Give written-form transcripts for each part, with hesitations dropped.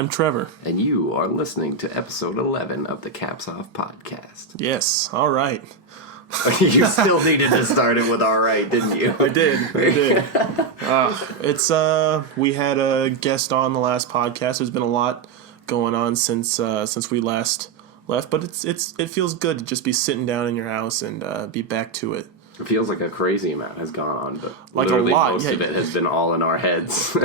I'm Trevor. And you are listening to episode 11 of the Caps Off podcast. Yes, all right. You still needed to start it with all right, didn't you? I did. We had a guest on the last podcast. There's been a lot going on since we last left, but it feels good to just be sitting down in your house and be back to it. It feels like a crazy amount has gone on, but like literally a lot. Most of it has been all in our heads.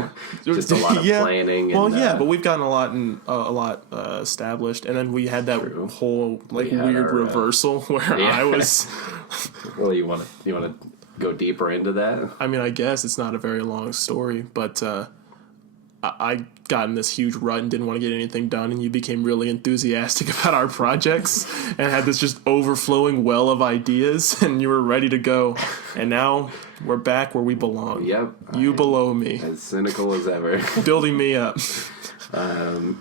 Just a lot of planning. But we've gotten a lot established, and then we had that whole weird reversal where I was. Well, you want to go deeper into that? I mean, I guess it's not a very long story, but I got in this huge rut and didn't want to get anything done, and you became really enthusiastic about our projects and had this just overflowing well of ideas, and you were ready to go. And now we're back where we belong. Yep. You below me. As cynical as ever. Building me up. Do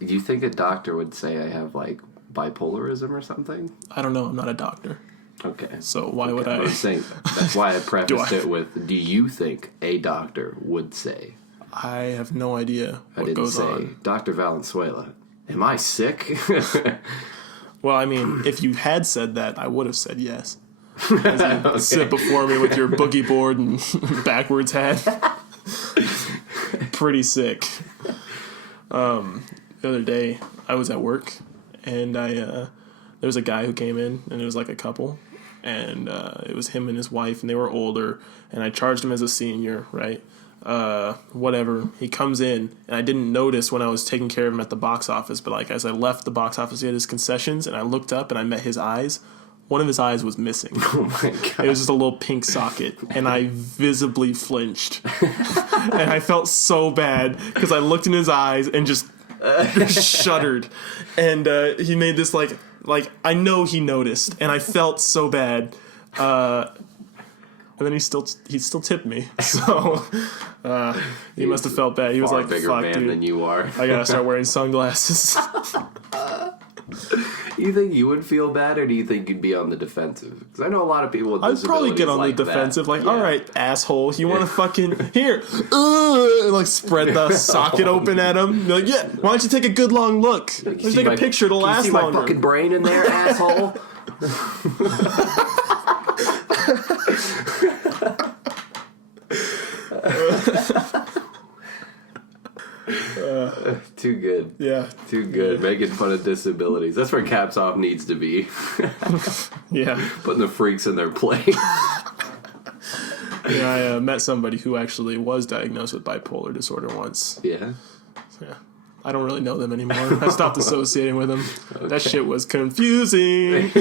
you think a doctor would say I have, like, bipolarism or something? I don't know. I'm not a doctor. Okay. So why would I? I was saying, that's why I prefaced it with, do you think a doctor would say? I have no idea what goes on. Dr. Valenzuela, am I sick? Well, I mean, if you had said that, I would have said yes. As you sit before me with your boogie board and backwards hat. Pretty sick. The other day, I was at work, and there was a guy who came in, and it was like a couple, and it was him and his wife, and they were older, and I charged him as a senior, right? Whatever. He comes in, and I didn't notice when I was taking care of him at the box office, but like as I left the box office, he had his concessions, and I looked up and I met his eyes. One of his eyes was missing. Oh my God. It was just a little pink socket, and I visibly flinched. And I felt so bad because I looked in his eyes and just shuddered. And he made this like I know he noticed, and I felt so bad. And then he still tipped me, so he must have felt bad. He was like, bigger "Fuck, man dude, than you are. I gotta start wearing sunglasses." You think you would feel bad, or do you think you'd be on the defensive? Because I know a lot of people with I'd disabilities probably get on like the defensive, that. like, "All right, asshole, you want to fucking here?" And like spread the socket open at him. Be like, "Yeah, why don't you take a good long look? Let's take a picture to last you see longer." My fucking brain in there, asshole. Too good. Yeah. Too good. Making fun of disabilities. That's where Caps Off needs to be. Yeah. Putting the freaks in their place. Yeah, I met somebody who actually was diagnosed with bipolar disorder once. Yeah. Yeah. I don't really know them anymore. I stopped associating with them. Okay. That shit was confusing.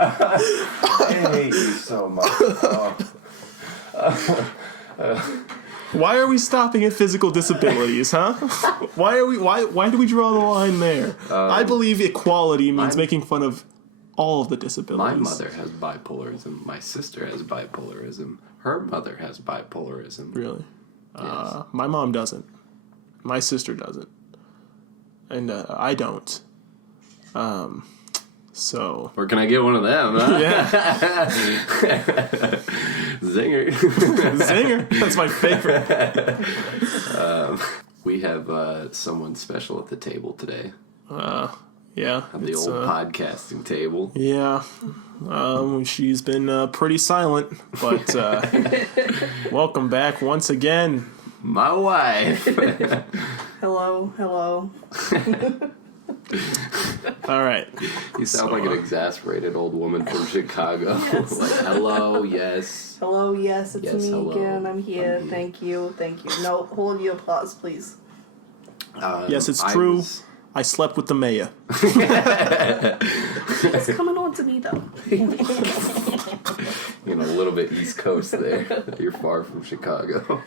I hate you so much. Why are we stopping at physical disabilities, huh? Why do we draw the line there? I believe equality means making fun of all of the disabilities. My mother has bipolarism. My sister has bipolarism. Her mother has bipolarism. Really? Yes. My mom doesn't. My sister doesn't. And I don't. So. Or can I get one of them, huh? Yeah. Zinger. Zinger. That's my favorite. We have someone special at the table today. Yeah. At the old podcasting table. Yeah. She's been pretty silent, but welcome back once again. My wife. Hello. All right. You sound like an exasperated old woman from Chicago. Yes. Like, hello, yes. Hello, yes, it's me hello. again. I'm here. Thank you. No, hold your applause, please. Yes, it's true. I slept with the mayor. It's coming on to me, though. You know, a little bit East Coast there. You're far from Chicago.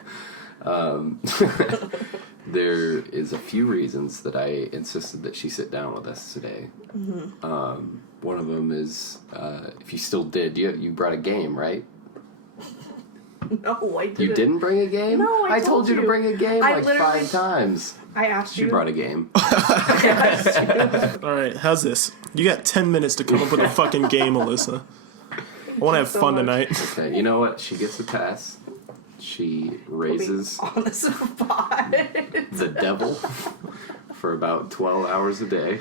There is a few reasons that I insisted that she sit down with us today. Mm-hmm. One of them is, if you still did, you brought a game, right? No, I didn't. You didn't bring a game? No, I told you to bring a game like 5 times. I asked you. She brought a game. All right, how's this? You got 10 minutes to come up with a fucking game, Alyssa. I want to have fun tonight. Okay, you know what? She gets a pass. She raises on the spot. the devil for about 12 hours a day.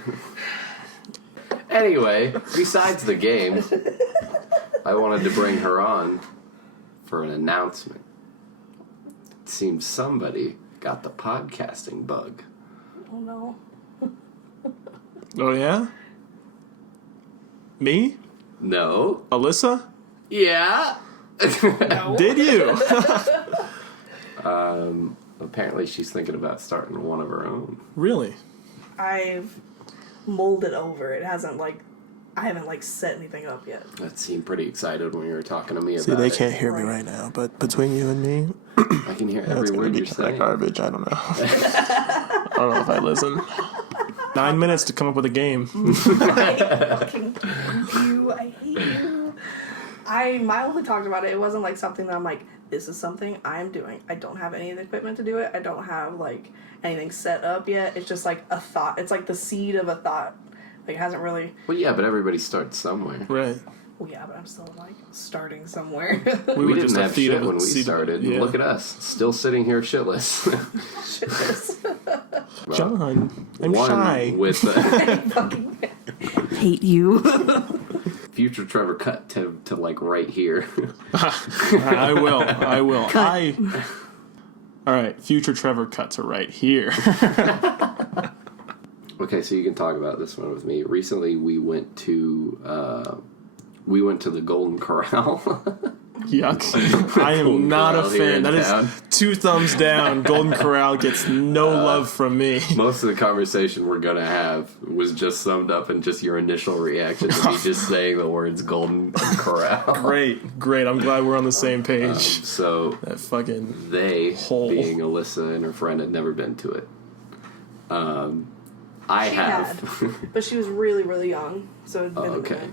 Anyway, besides the game, I wanted to bring her on for an announcement. It seems somebody got the podcasting bug. Oh no. Oh, yeah? Me? No. Alyssa? Yeah. No. Did you? Apparently she's thinking about starting one of her own. Really? I've molded over. It hasn't I haven't set anything up yet. That seemed pretty excited when you were talking to me See, about they it. can't hear me right now, but between you and me, I can hear that's every going word to you're be kind saying. of garbage. I don't know. I don't know if I listen. 9 minutes to come up with a game. I fucking hate you. I hate you. I mildly talked about it. It wasn't something that I'm this is something I'm doing. I don't have any of the equipment to do it. I don't have anything set up yet. It's just a thought. It's the seed of a thought. It hasn't really. Well, yeah, but everybody starts somewhere. Right. Well, yeah, but I'm still starting somewhere. We were didn't just a have feed shit of- when we seed of- started. yeah. Look at us, still sitting here shitless. Well, John, I'm one shy. with Fucking hate you. future Trevor cut to right here. I will. All right, future Trevor cut to right here. Okay, so you can talk about this one with me. Recently, we went to the Golden Corral. Yuck. I am Golden not a Corral here fan. in That is town. 2 thumbs down. Golden Corral gets no love from me. Most of the conversation we're gonna have was just summed up in just your initial reaction to me just saying the words Golden Corral. Great. I'm glad we're on the same page. So That fucking they, hole. being Alyssa and her friend, had never been to it. I She have. had, but she was really, really young, so it'd been a Okay. minute.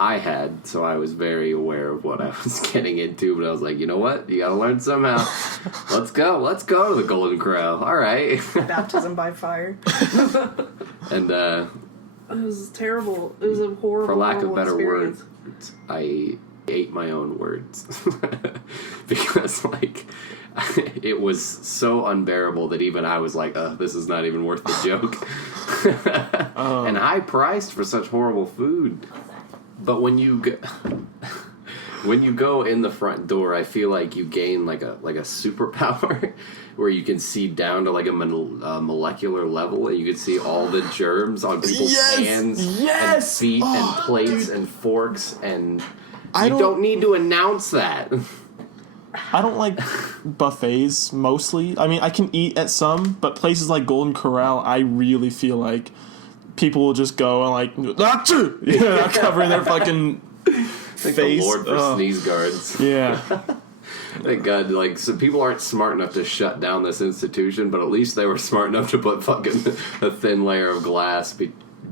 I had, so I was very aware of what I was getting into, but I was like, you know what? You gotta learn somehow. Let's go to the Golden Corral. All right. Baptism by fire. And It was terrible. It was a horrible, for lack of horrible better experience. words, I ate my own words. Because, it was so unbearable that even I was like, this is not even worth the joke. And high priced for such horrible food. But when you go in the front door, I feel like you gain like a superpower where you can see down to a molecular level, and you can see all the germs on people's hands and feet and plates and forks, and you don't need to announce that. I don't like buffets mostly. I mean, I can eat at some, but places like Golden Corral, I really feel like people will just go and not covering their fucking Thank face. the Lord for sneeze guards. Yeah. Thank God, so people aren't smart enough to shut down this institution, but at least they were smart enough to put fucking a thin layer of glass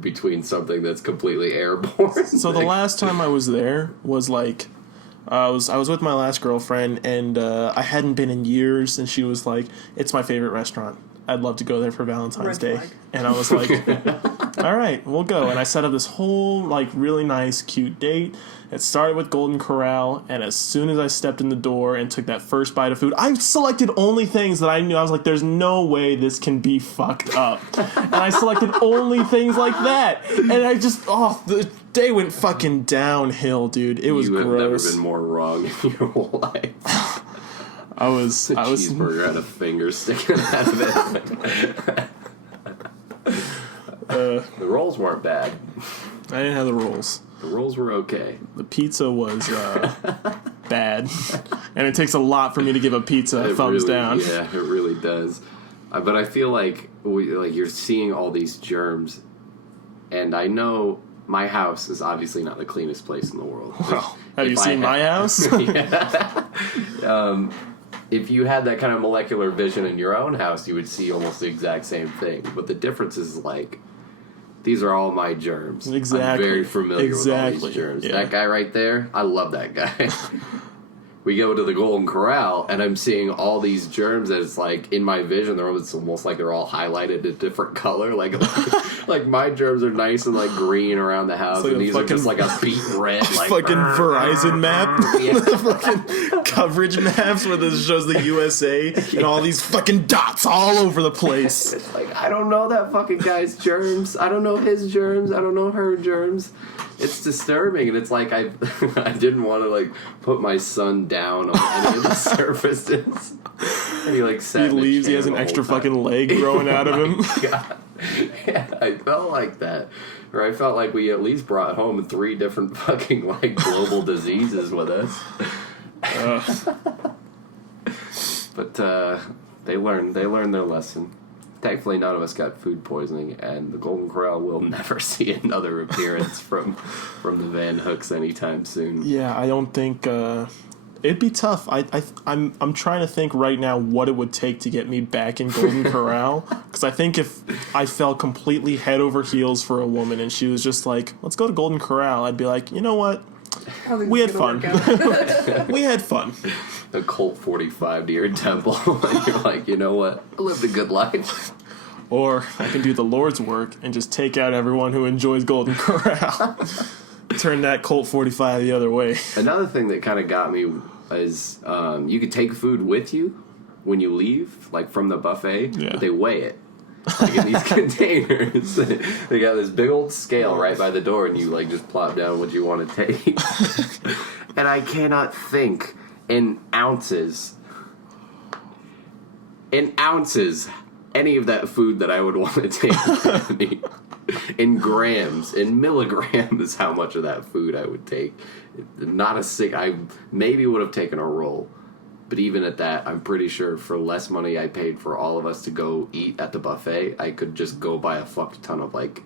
between something that's completely airborne. So the last time I was there was I was with my last girlfriend, and I hadn't been in years, and she was like, "It's my favorite restaurant. I'd love to go there for Valentine's Red Day." flag. And I was like, "All right, we'll go." And I set up this whole really nice, cute date. It started with Golden Corral, and as soon as I stepped in the door and took that first bite of food, I selected only things that I knew. I was like, "There's no way this can be fucked up," and I selected only things like that. And I just, the day went fucking downhill, dude. It was You have gross. never been more wrong in your whole life. I was Cheeseburger had a finger sticking out of it. The rolls weren't bad. I didn't have the rolls. The rolls were okay. The pizza was bad, and it takes a lot for me to give a pizza a thumbs really, down. Yeah, it really does. But I feel like you're seeing all these germs, and I know my house is obviously not the cleanest place in the world. Well, have you seen my house? If you had that kind of molecular vision in your own house, you would see almost the exact same thing. But the difference is these are all my germs. Exactly. I'm very familiar with all Exactly. these germs. Yeah. That guy right there, I love that guy. we go to the Golden Corral, and I'm seeing all these germs that it's like, in my vision, it's almost like they're all highlighted a different color. Like my germs are nice and like green around the house, like and these are just like a beet red. Like, fucking Verizon map. The fucking coverage maps where this shows the USA and all these fucking dots all over the place. It's like, I don't know that fucking guy's germs. I don't know his germs. I don't know her germs. It's disturbing, and it's like I didn't want to like put my son down on any of the surfaces. And he like sat. He leaves. He has an extra fucking leg growing out of him. God. Yeah, I felt like that, or I felt like we at least brought home 3 different fucking like global diseases with us. But they learned their lesson. Thankfully, none of us got food poisoning, and the Golden Corral will never see another appearance from the Van Hooks anytime soon. Yeah, I don't think it'd be tough. I'm trying to think right now what it would take to get me back in Golden Corral, because I think if I fell completely head over heels for a woman and she was just like, "Let's go to Golden Corral," I'd be like, you know what? We had fun. We had fun. A Colt 45 to your temple, and you're like, you know what? I lived a good life. Or I can do the Lord's work and just take out everyone who enjoys Golden Corral. Turn that Colt 45 the other way. Another thing that kind of got me is you could take food with you when you leave, like from the buffet. Yeah. But they weigh it. Like in these containers. They got this big old scale right by the door, and you like just plop down what you want to take. And I cannot think in ounces any of that food that I would want to take with me. In grams, in milligrams, how much of that food I would take. Not a I maybe would have taken a roll. But even at that, I'm pretty sure for less money I paid for all of us to go eat at the buffet, I could just go buy a fuck ton of like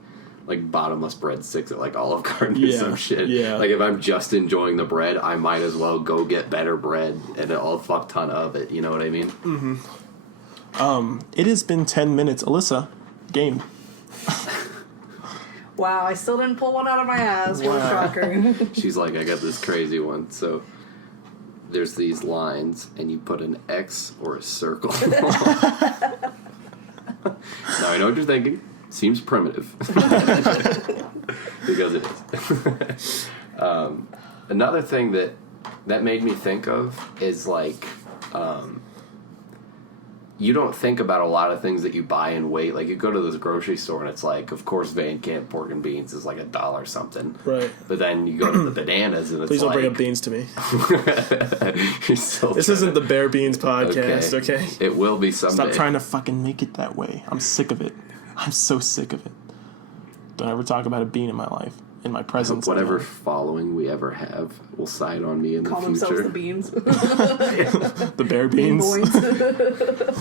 bottomless breadsticks at like Olive Garden or some shit. Yeah. Like if I'm just enjoying the bread, I might as well go get better bread and a fuck ton of it. You know what I mean? Mm-hmm. It has been 10 minutes. Alyssa, game. Wow, I still didn't pull one out of my ass. What a shocker. She's like, I got this crazy one. So there's these lines, and you put an X or a circle. Now I know what you're thinking. Seems primitive. Because it is. Another thing that made me think of is like, you don't think about a lot of things that you buy and weight. Like you go to this grocery store and it's like, of course, Van Camp pork and beans is like $1 something. Right. But then you go to the bananas and it's Please don't like, bring up beans to me. This isn't the Bare Beans podcast, okay? It will be someday. Stop trying to fucking make it that way. I'm sick of it. I'm so sick of it. Don't ever talk about a bean in my life. In my presence. Whatever following we ever have will side on me in Call the future. themselves the beans. The Bare Beans.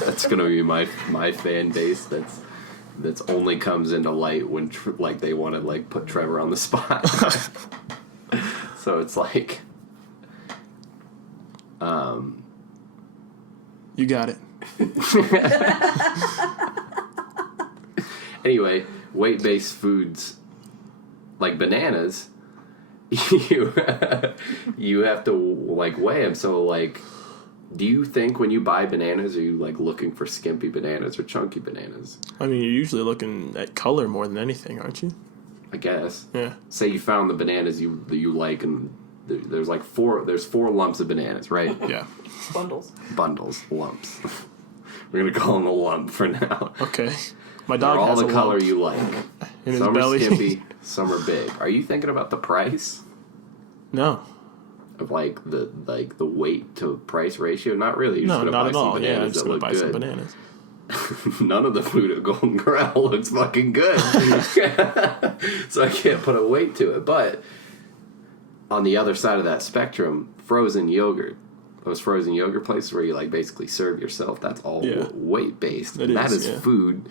That's gonna be my fan base. That's only comes into light when like they want to like put Trevor on the spot. So it's like, you got it. Anyway, weight-based foods. Like bananas, you have to like weigh them. So like, do you think when you buy bananas, are you like looking for skimpy bananas or chunky bananas? I mean, you're usually looking at color more than anything, aren't you? I guess. Yeah. Say you found the bananas you like, and there's like four lumps of bananas, right? Yeah. Bundles, lumps. We're gonna call them a lump for now. Okay. My dog They're all has the a color lump you like. in Some his belly. are skimpy, some are big. Are you thinking about the price? No. Of like the weight to price ratio? Not really. You're No, just not buy at some all. Yeah, I'm bananas just that going to look buy some good. bananas. None of the food at Golden Corral looks fucking good. So I can't put a weight to it. But on the other side of that spectrum, frozen yogurt. Those frozen yogurt places where you like basically serve yourself, that's all weight based. That is food.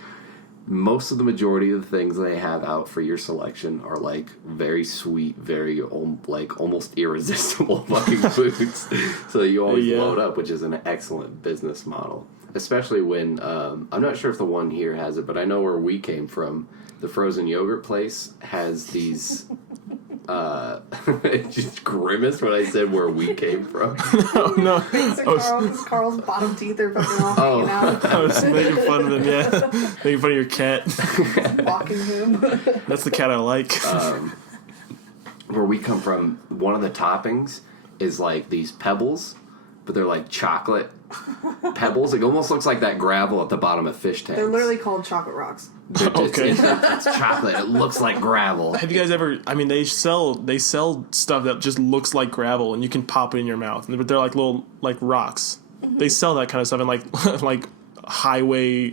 Most of the majority of the things they have out for your selection are like very sweet, very like almost irresistible fucking foods. So you always load up, which is an excellent business model. Especially when I'm not sure if the one here has it, but I know where we came from. The frozen yogurt place has these just grimaced when I said where we came from. Oh, no. Carl's bottom teeth are fucking all hanging out. I was making fun of him, yeah. Making fun of your cat. Walking him. That's the cat I like. Where we come from, one of the toppings is like these pebbles, but they're like chocolate pebbles. It almost looks like that gravel at the bottom of fish tanks. They're literally called chocolate rocks. Okay. It's chocolate. It looks like gravel. Have you guys ever? I mean, they sell stuff that just looks like gravel, and you can pop it in your mouth. But they're like little rocks. Mm-hmm. They sell that kind of stuff in like highway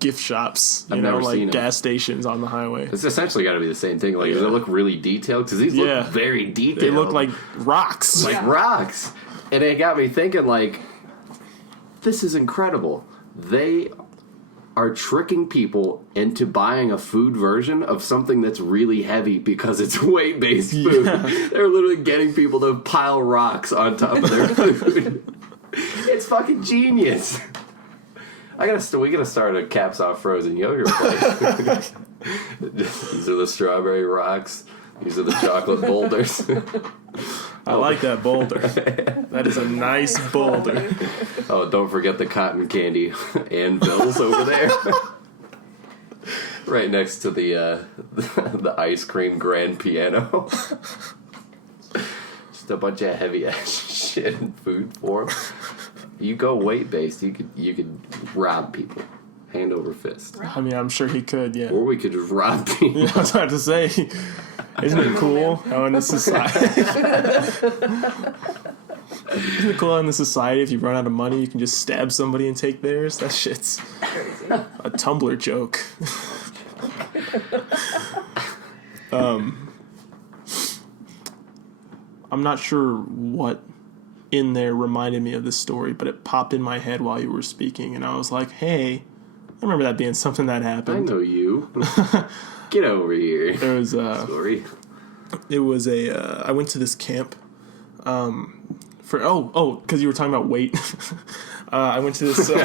gift shops. You know, like gas stations on the highway. It's essentially got to be the same thing. Like, does it look really detailed? Because these look very detailed. They look like rocks. Like rocks. And it got me thinking, like, this is incredible. They are tricking people into buying a food version of something that's really heavy because it's weight-based food. Yeah. They're literally getting people to pile rocks on top of their food. It's fucking genius. We gotta start a Caps Off Frozen yogurt place. These are the strawberry rocks. These are the chocolate boulders. I like that boulder. That is a nice boulder. Oh, don't forget the cotton candy anvils over there. Right next to the ice cream grand piano. Just a bunch of heavy ass shit in food form. You go weight based, you could rob people. Hand over fist. I mean, I'm sure he could, yeah. Or we could just rob people. Yeah, I was about to say, isn't it cool how in this society... Isn't it cool how in this society, if you run out of money, you can just stab somebody and take theirs? That shit's a Tumblr joke. I'm not sure what in there reminded me of this story, but it popped in my head while you were speaking, and I was like, hey... I remember that being something that happened. I know you. Get over here. There was Sorry. It was I went to this camp. Because you were talking about weight. I went to this. Did you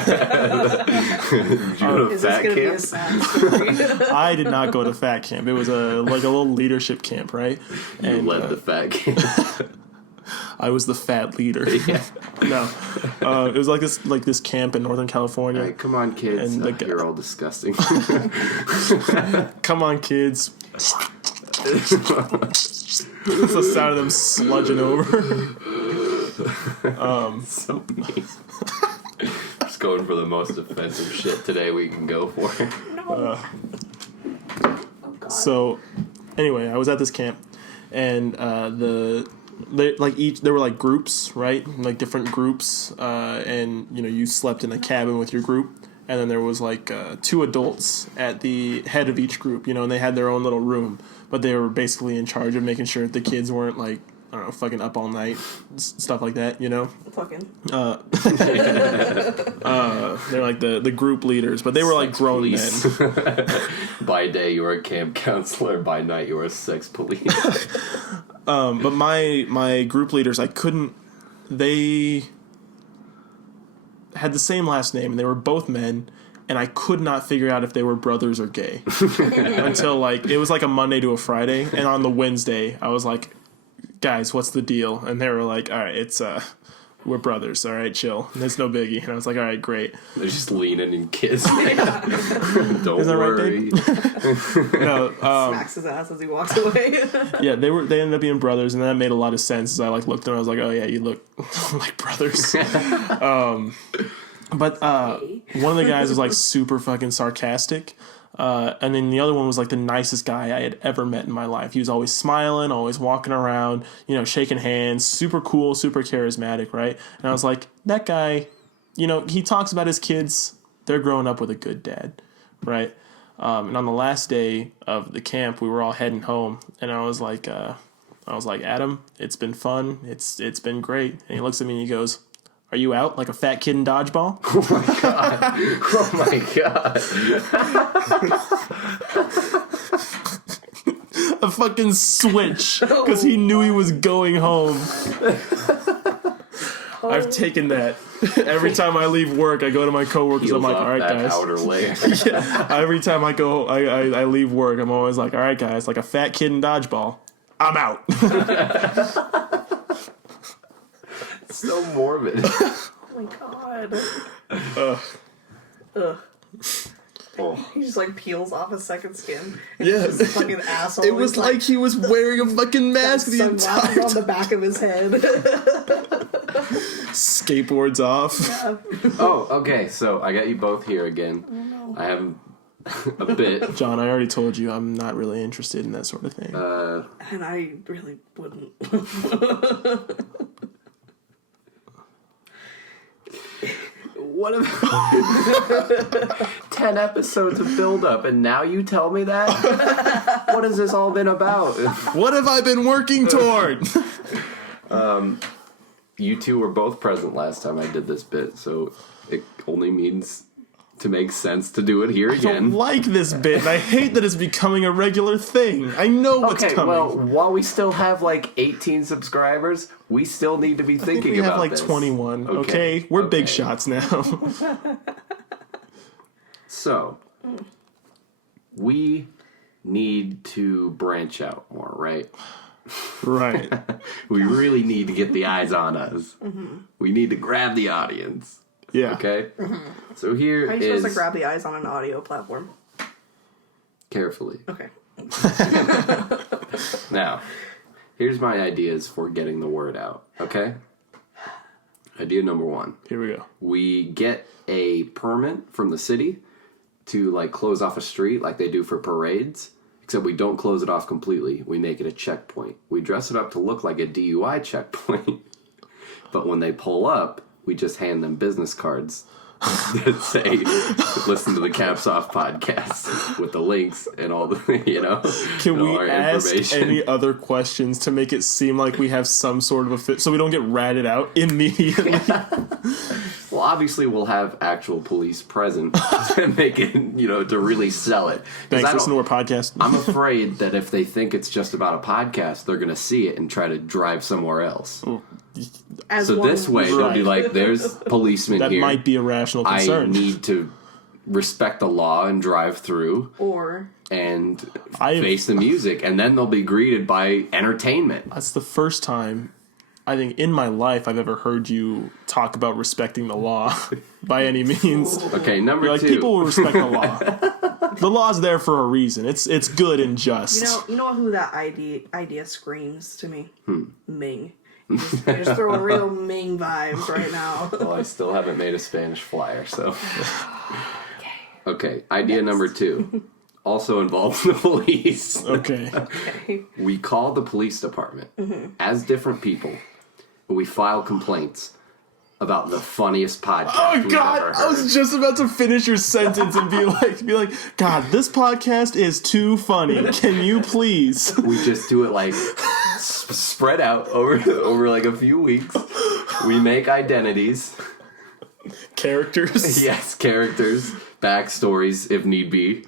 go to fat camp? Be a sad story? I did not go to fat camp. It was a little leadership camp, right? You led the fat camp. I was the fat leader. Yeah. No, it was like this camp in Northern California. All right, come on, kids. And you're all disgusting. Come on, kids. It's the sound of them sludging over. So mean. Just going for the most offensive shit today we can go for. No. So, anyway, I was at this camp, and there were like groups, right? Like different groups, and you slept in a cabin with your group, and then there was like 2 adults at the head of each group, and they had their own little room, but they were basically in charge of making sure the kids weren't like, I don't know, fucking up all night, stuff like that, Fucking. They're like the group leaders, but they were like grown police. Men. By day you were a camp counselor, by night you were a sex police. But my group leaders, they had the same last name, and they were both men, and I could not figure out if they were brothers or gay. Until it was like a Monday to a Friday, and on the Wednesday, I was like, guys, what's the deal? And they were like, all right, it's, we're brothers, all right, chill. It's no biggie. And I was like, all right, great. They're just leaning and kissing. Don't worry. Right, no, smacks his ass as he walks away. Yeah, they ended up being brothers, and that made a lot of sense as I looked at them. I was like, oh yeah, you look like brothers. But one of the guys was super fucking sarcastic. And then the other one was the nicest guy I had ever met in my life. He was always smiling, always walking around, shaking hands, super cool, super charismatic, right? And I was like, that guy, he talks about his kids. They're growing up with a good dad, right? And on the last day of the camp, we were all heading home, and I was like, Adam, it's been fun. It's been great. And he looks at me and he goes, are you out like a fat kid in dodgeball? Oh my god. Oh my god. A fucking switch. Because he knew he was going home. I've taken that. Every time I leave work, I go to my coworkers. I'm like, all right, guys. Outer layer. Yeah. Every time I leave work, I'm always like, all right, guys, like a fat kid in dodgeball. I'm out. It's so morbid. Oh my god. Ugh. Oh. He just like peels off his second skin. Yeah. Just a fucking asshole. It was like he was wearing a fucking mask the entire sunglasses on the back of his head. Skateboards off. Yeah. Oh, okay. So I got you both here again. Oh, no. I have a bit. John, I already told you I'm not really interested in that sort of thing. And I really wouldn't. What about 10 episodes of build-up, and now you tell me that? What has this all been about? What have I been working toward? You two were both present last time I did this bit, so it only means to make sense to do it here I don't again. like this bit, and I hate that it's becoming a regular thing. I know what's Okay, coming. well, while we still have like 18 subscribers, we still need to be thinking we have about like this. 21. Okay, we're big shots now. So, we need to branch out more, right? Right. We really need to get the eyes on us. Mm-hmm. We need to grab the audience. Yeah. Okay? Mm-hmm. So here How are you is... supposed to grab the eyes on an audio platform? Carefully. Okay. Now, here's my ideas for getting the word out, okay? Idea number 1. Here we go. We get a permit from the city to, like, close off a street like they do for parades, except we don't close it off completely. We make it a checkpoint. We dress it up to look like a DUI checkpoint, but when they pull up, we just hand them business cards that say, listen to the Caps Off podcast with the links and all the, you know, Can and all we our ask information. any other questions to make it seem like we have some sort of a fit so we don't get ratted out immediately? Well, obviously we'll have actual police present to make it, you know, to really sell it. 'Cause Thanks, I don't- listen to our podcast. I'm afraid that if they think it's just about a podcast, they're going to see it and try to drive somewhere else. As So one this way, would. they'll be like, there's policemen That here. might be a rational I concern. need to respect the law and drive through Or and I- face the music. And then they'll be greeted by entertainment. That's the first time, I think, in my life I've ever heard you talk about respecting the law by any means. Okay, number You're like, 2. people will respect the law. The law's there for a reason. It's good and just. you know who that idea screams to me? Ming. You just throw a real Ming vibes right now. Well, I still haven't made a Spanish flyer, so. Okay, idea number 2. Also involves the police. Okay. Okay. We call the police department as different people, and we file complaints about the funniest podcast Oh we've God! ever heard. I was just about to finish your sentence and be like, God, this podcast is too funny. Can you please? We just do it like spread out over like a few weeks. We make identities. Characters. Yes, characters, backstories if need be.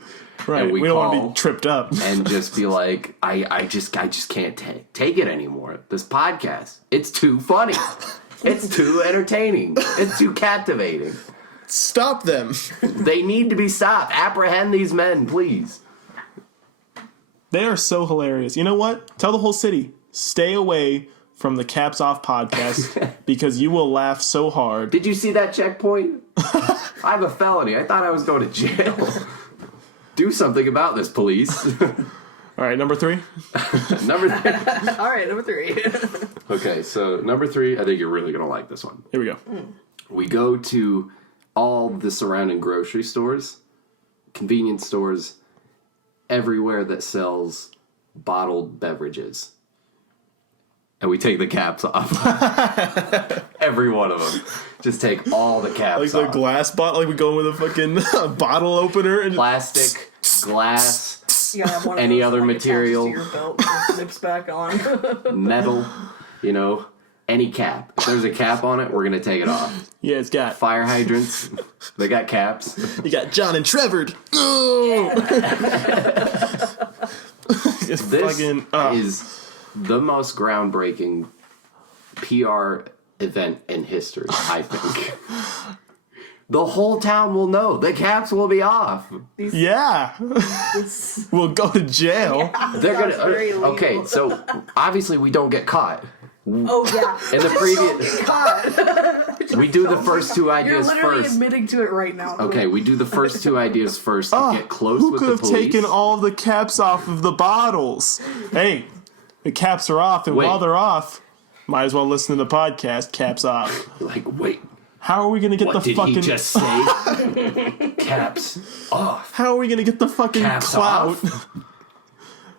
Right. And We we don't want to call be tripped up. and just be like, I just can't take it anymore. This podcast, it's too funny. It's too entertaining. It's too captivating. Stop them. They need to be stopped. Apprehend these men, please. They are so hilarious. You know what? Tell the whole city, stay away from the Caps Off podcast because you will laugh so hard. Did you see that checkpoint? I have a felony. I thought I was going to jail. Do something about this, police. All right, number 3. Number 3. All right, number 3. Okay, so number 3, I think you're really going to like this one. Here we go. We go to all the surrounding grocery stores, convenience stores, everywhere that sells bottled beverages. And we take the caps off. Every one of them. Just take all the caps Like the off. glass bottle, like we go with a fucking bottle opener and Plastic, glass, You gotta have one of Any those, other like, attached material. to your belt that zips back on. metal, you know, any cap. If there's a cap on it, we're going to take it off. yeah, it's got Fire hydrants, they got caps. you got John and Trevor. Oh! It's This fucking is the most groundbreaking PR event in history, I think. the whole town will know. The caps will be off. Yeah. We'll go to jail. They're gonna. Okay, so obviously we don't get caught. Oh yeah. In the previous, we do the first two ideas You're literally first. admitting to it right now. Okay, we do the first two ideas first to get close Who with could the have police. taken all the caps off of the bottles? Hey, the caps are off, and Wait. while they're off, might as well listen to the podcast. Caps off. Like, wait, How are we gonna get what the did fucking? he just say? Caps off. How are we gonna get the fucking Caps clout? off?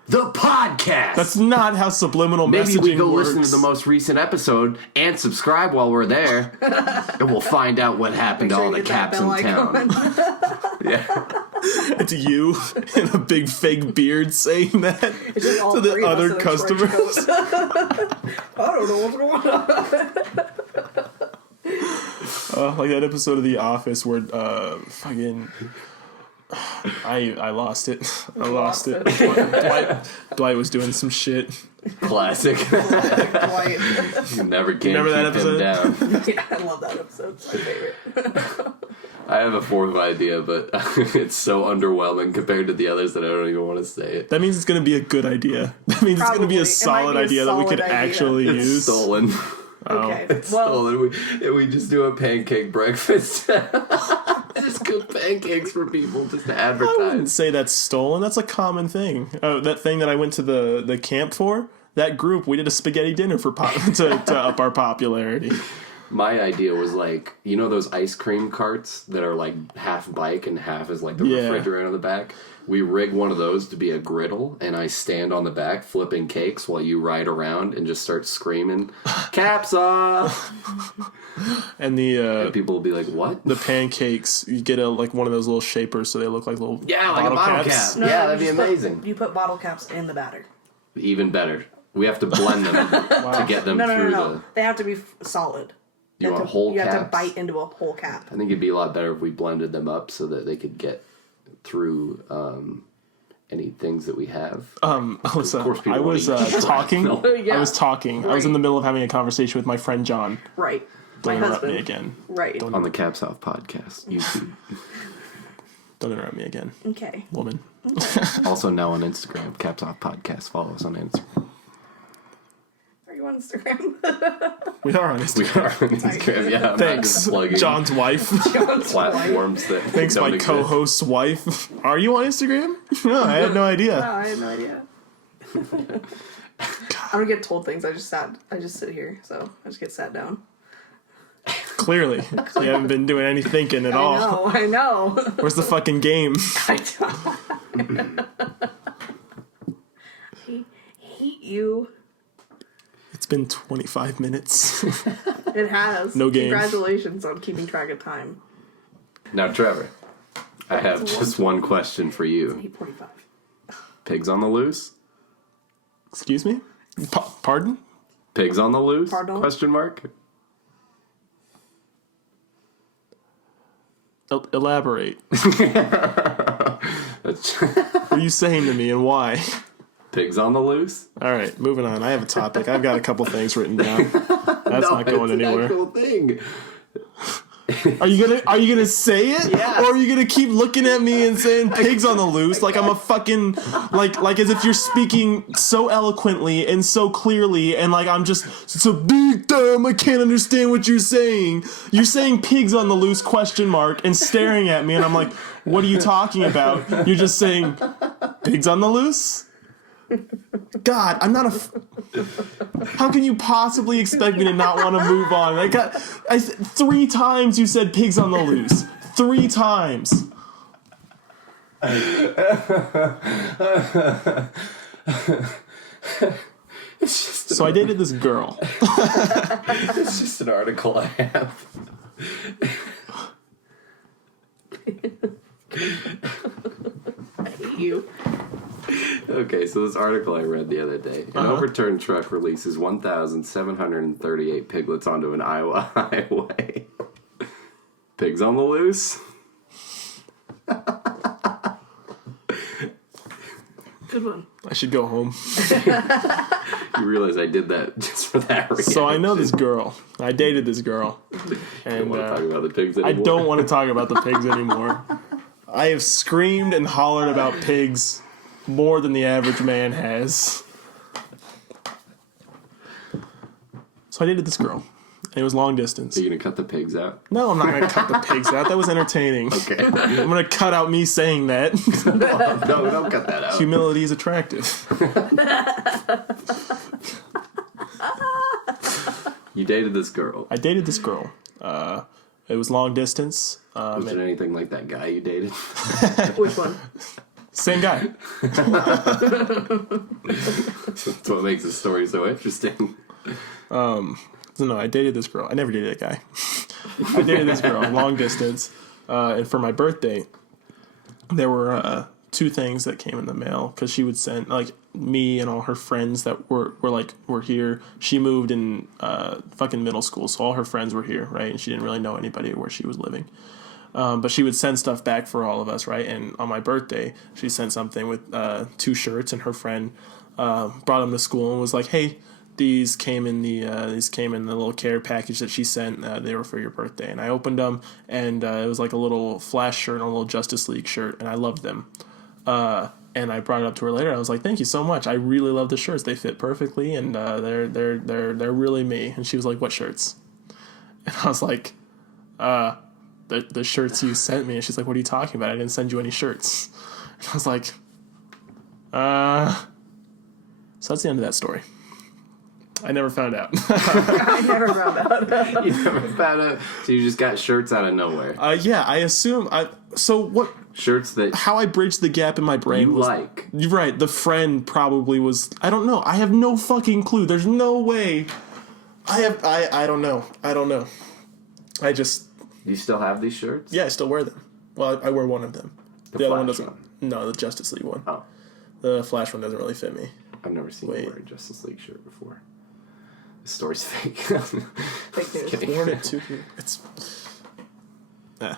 The podcast. That's not how subliminal Maybe messaging we go works. listen to the most recent episode and subscribe while we're there, and we'll find out what happened to all the caps in town. Yeah. It's you in a big fake beard saying that It's just all to the three of us other in a trench customers. coat. I don't know what's going on. Like that episode of The Office where fucking I lost it. I lost it. Dwight was doing some shit. Classic. Dwight. You never can Remember that keep him episode? down. Yeah, I love that episode. It's my favorite. I have a fourth idea, but it's so underwhelming compared to the others that I don't even want to say it. That means it's going to be a good idea. That means it's going to be Probably. a It solid might be a idea that we solid could idea. actually It's use. stolen. Okay. It's Well, stolen. We just do a pancake breakfast. Just cook pancakes for people just to I wouldn't advertise. say that's stolen. That's a common thing. That thing that I went to the camp for, that group, we did a spaghetti dinner for to up our popularity. My idea was like, you know those ice cream carts that are like half bike and half is like the Yeah. refrigerator on the back? We rig one of those to be a griddle, and I stand on the back flipping cakes while you ride around and just start screaming, "Caps off!" And the And people will be like, "What?" the pancakes, you get like one of those little shapers so they look like little Yeah, like a bottle cap. no, Yeah, you that'd be just amazing. You put bottle caps in the batter. Even better. We have to blend them to get them No, through no. the. They have to be solid. You want whole You have to caps? bite into a whole cap. I think it'd be a lot better if we blended them up so that they could get through any things that we have. Alyssa, course people I was wanna eat talking. Yeah. I was talking. I was in the middle of having a conversation with my friend John. Right. Don't My interrupt husband. me again. Right. On the Caps Off podcast, YouTube. Don't interrupt me again, Okay. woman. Also now on Instagram, Caps Off Podcast. Follow us on Instagram. Are you on Instagram? We are on We Instagram. are on Instagram. Yeah, I'm not Thanks, just plugging John's wife. platforms that Thanks, don't my exist. co-host's wife. Are you on Instagram? No, I had no No, idea. I had no idea. I don't get told things. I just sit here, so I just get sat down. Clearly, you haven't been doing any thinking at all. I know. Where's the fucking game? I don't. I hate you. It's been 25 minutes. It has. No game. Congratulations on keeping track of time. Now, Trevor, I have just one question for you. 8:45. Pigs on the loose? Excuse me? Pardon? Pigs on the loose? Pardon? Question mark? Elaborate. That's What are you saying to me and why? Pigs on the loose? All right, moving on. I have a topic. I've got a couple things written down. That's not going it's an anywhere. actual thing. Are you gonna say it? Yeah. Or are you gonna keep looking at me and saying pigs on the loose like I'm a fucking like as if you're speaking so eloquently and so clearly and like I'm just so big dumb I can't understand what you're saying. You're saying pigs on the loose question mark and staring at me and I'm like, what are you talking about? You're just saying pigs on the loose? God, I'm not how can you possibly expect me to not want to move on? 3 times you said pigs on the loose. 3 times. So I dated this girl. It's just an article I have. I hate you. Okay, so this article I read the other day. An overturned truck releases 1,738 piglets onto an Iowa highway. Pigs on the loose? Good one. I should go home. You realize I did that just for that reaction. So I know this girl. I dated this girl. And don't want to talk about the pigs anymore. I don't want to talk about the pigs anymore. I have screamed and hollered about pigs more than the average man has. So I dated this girl. And it was long distance. Are you going to cut the pigs out? No, I'm not going to cut the pigs out. That was entertaining. Okay. I'm going to cut out me saying that. No, don't cut that out. Humility is attractive. You dated this girl. I dated this girl. It was long distance. Was it anything like that guy you dated? Which one? Same guy. That's what makes the story so interesting. No, I dated this girl. I never dated a guy. I dated this girl, long distance. And for my birthday, there were 2 things that came in the mail because she would send like me and all her friends that were here. She moved in fucking middle school, so all her friends were here, right? And she didn't really know anybody where she was living. But she would send stuff back for all of us, right? And on my birthday, she sent something with 2 shirts, and her friend brought them to school and was like, "Hey, these came in the little care package that she sent. They were for your birthday." And I opened them, and it was like a little Flash shirt and a little Justice League shirt, and I loved them. And I brought it up to her later. I was like, "Thank you so much. I really love the shirts. They fit perfectly, and they're really me." And she was like, "What shirts?" And I was like, the shirts you sent me." And she's like, "What are you talking about? I didn't send you any shirts." And I was like, So that's the end of that story. I never found out. I never found out. You never found out. So you just got shirts out of nowhere. Yeah, I assume. So what? Shirts that How I bridged the gap in my brain you was like. You're right. The friend probably was. I don't know. I have no fucking clue. There's no way. I don't know. I just. Do you still have these shirts? Yeah, I still wear them. Well, I wear one of them. The other one doesn't. No, the Justice League one. Oh. The Flash one doesn't really fit me. I've never seen you wear a Justice League shirt before. The story's fake. Fake news. Worn it too. It's. Yeah.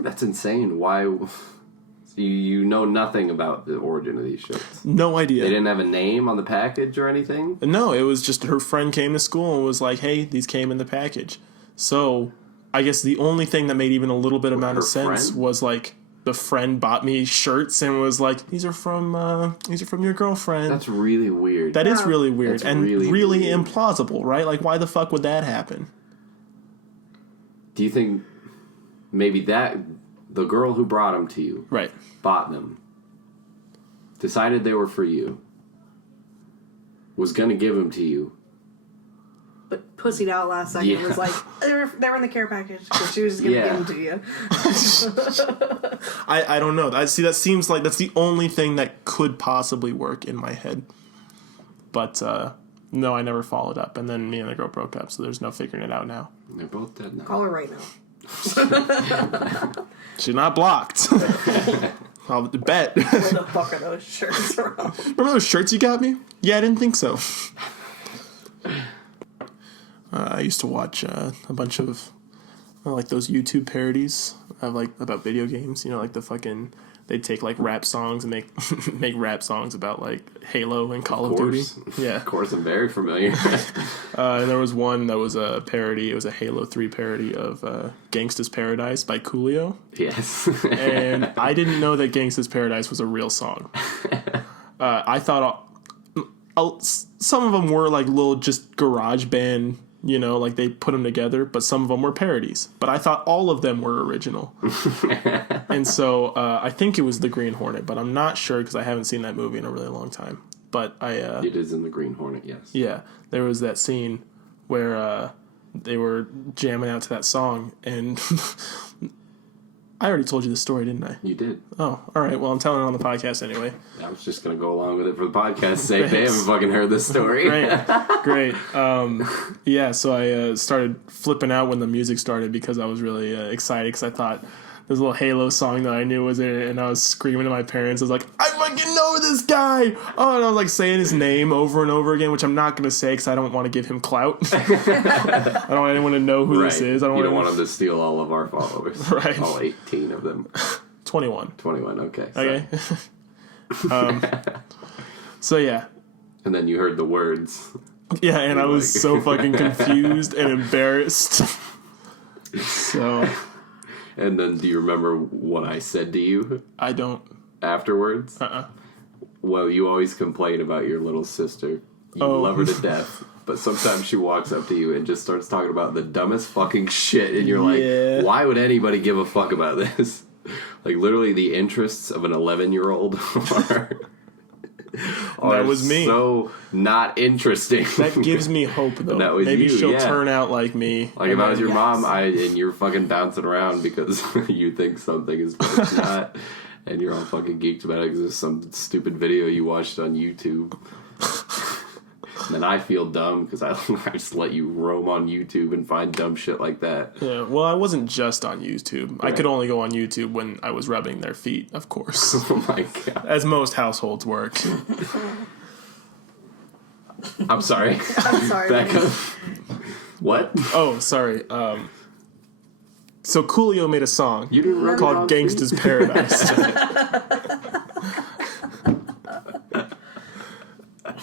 That's insane. Why? You know nothing about the origin of these shirts. No idea. They didn't have a name on the package or anything? No, it was just her friend came to school and was like, "Hey, these came in the package." So, I guess the only thing that made even a little bit amount of sense was like the friend bought me shirts and was like, "These are from your girlfriend." That's really weird. That is really weird and really weird. implausible, right? Like, why the fuck would that happen? Do you think maybe that the girl who brought them to you, Right, bought them, decided they were for you, was going to give them to you, But pussied out last second. Yeah. Was like, they were in the care package, so she was just going to give them to you. I don't know. That seems like that's the only thing that could possibly work in my head. But no, I never followed up, and then me and the girl broke up. So there's no figuring it out now. they're both dead now. Call her right now. She's not blocked. I'll bet. Where the fuck are those shirts from? Remember those shirts you got me? Yeah, I didn't think so. I used to watch a bunch of like those YouTube parodies of like about video games. You know, like the fucking they'd take like rap songs and make rap songs about like Halo and Call of Duty. Yeah, Of course, I'm very familiar. and there was one that was a parody. It was a Halo 3 parody of Gangsta's Paradise by Coolio. Yes. And I didn't know that Gangsta's Paradise was a real song. I thought some of them were like little just garage band, you know, like they put them together, but some of them were parodies. But I thought all of them were original. And so I think it was The Green Hornet, but I'm not sure because I haven't seen that movie in a really long time. But it is in The Green Hornet, yes. Yeah, there was that scene where they were jamming out to that song, and I already told you the story, didn't I? You did. Oh, all right. Well, I'm telling it on the podcast anyway. I was just going to go along with it for the podcast's sake. They haven't fucking heard this story. Great. Yeah, so I started flipping out when the music started because I was really excited because I thought this little Halo song that I knew was in it, and I was screaming to my parents. I was like, "I fucking know this guy!" Oh, and I was like saying his name over and over again, which I'm not going to say because I don't want to give him clout. I don't want anyone to know who this is. You don't want him to steal all of our followers. Right. All 18 of them. 21. 21, okay. Okay. So yeah. And then you heard the words. Yeah, and I was so fucking confused and embarrassed. So. And then do you remember what I said to you? I don't. Afterwards? Well, you always complain about your little sister. You love her to death. But sometimes she walks up to you and just starts talking about the dumbest fucking shit. And you're like, why would anybody give a fuck about this? Like, literally, the interests of an 11-year-old are that was me. So not interesting. That gives me hope, though. That was Maybe you, she'll turn out like me. Like, if I was your mom, and you're fucking bouncing around because you think something is but it's not, and you're all fucking geeked about it because it's some stupid video you watched on YouTube. And then I feel dumb because I just let you roam on YouTube and find dumb shit like that. Yeah, well, I wasn't just on YouTube. Right. I could only go on YouTube when I was rubbing their feet, of course. Oh my god. As most households work. I'm sorry. I'm sorry. Becca. What? Oh, sorry. So Coolio made a song called Gangsta's Paradise.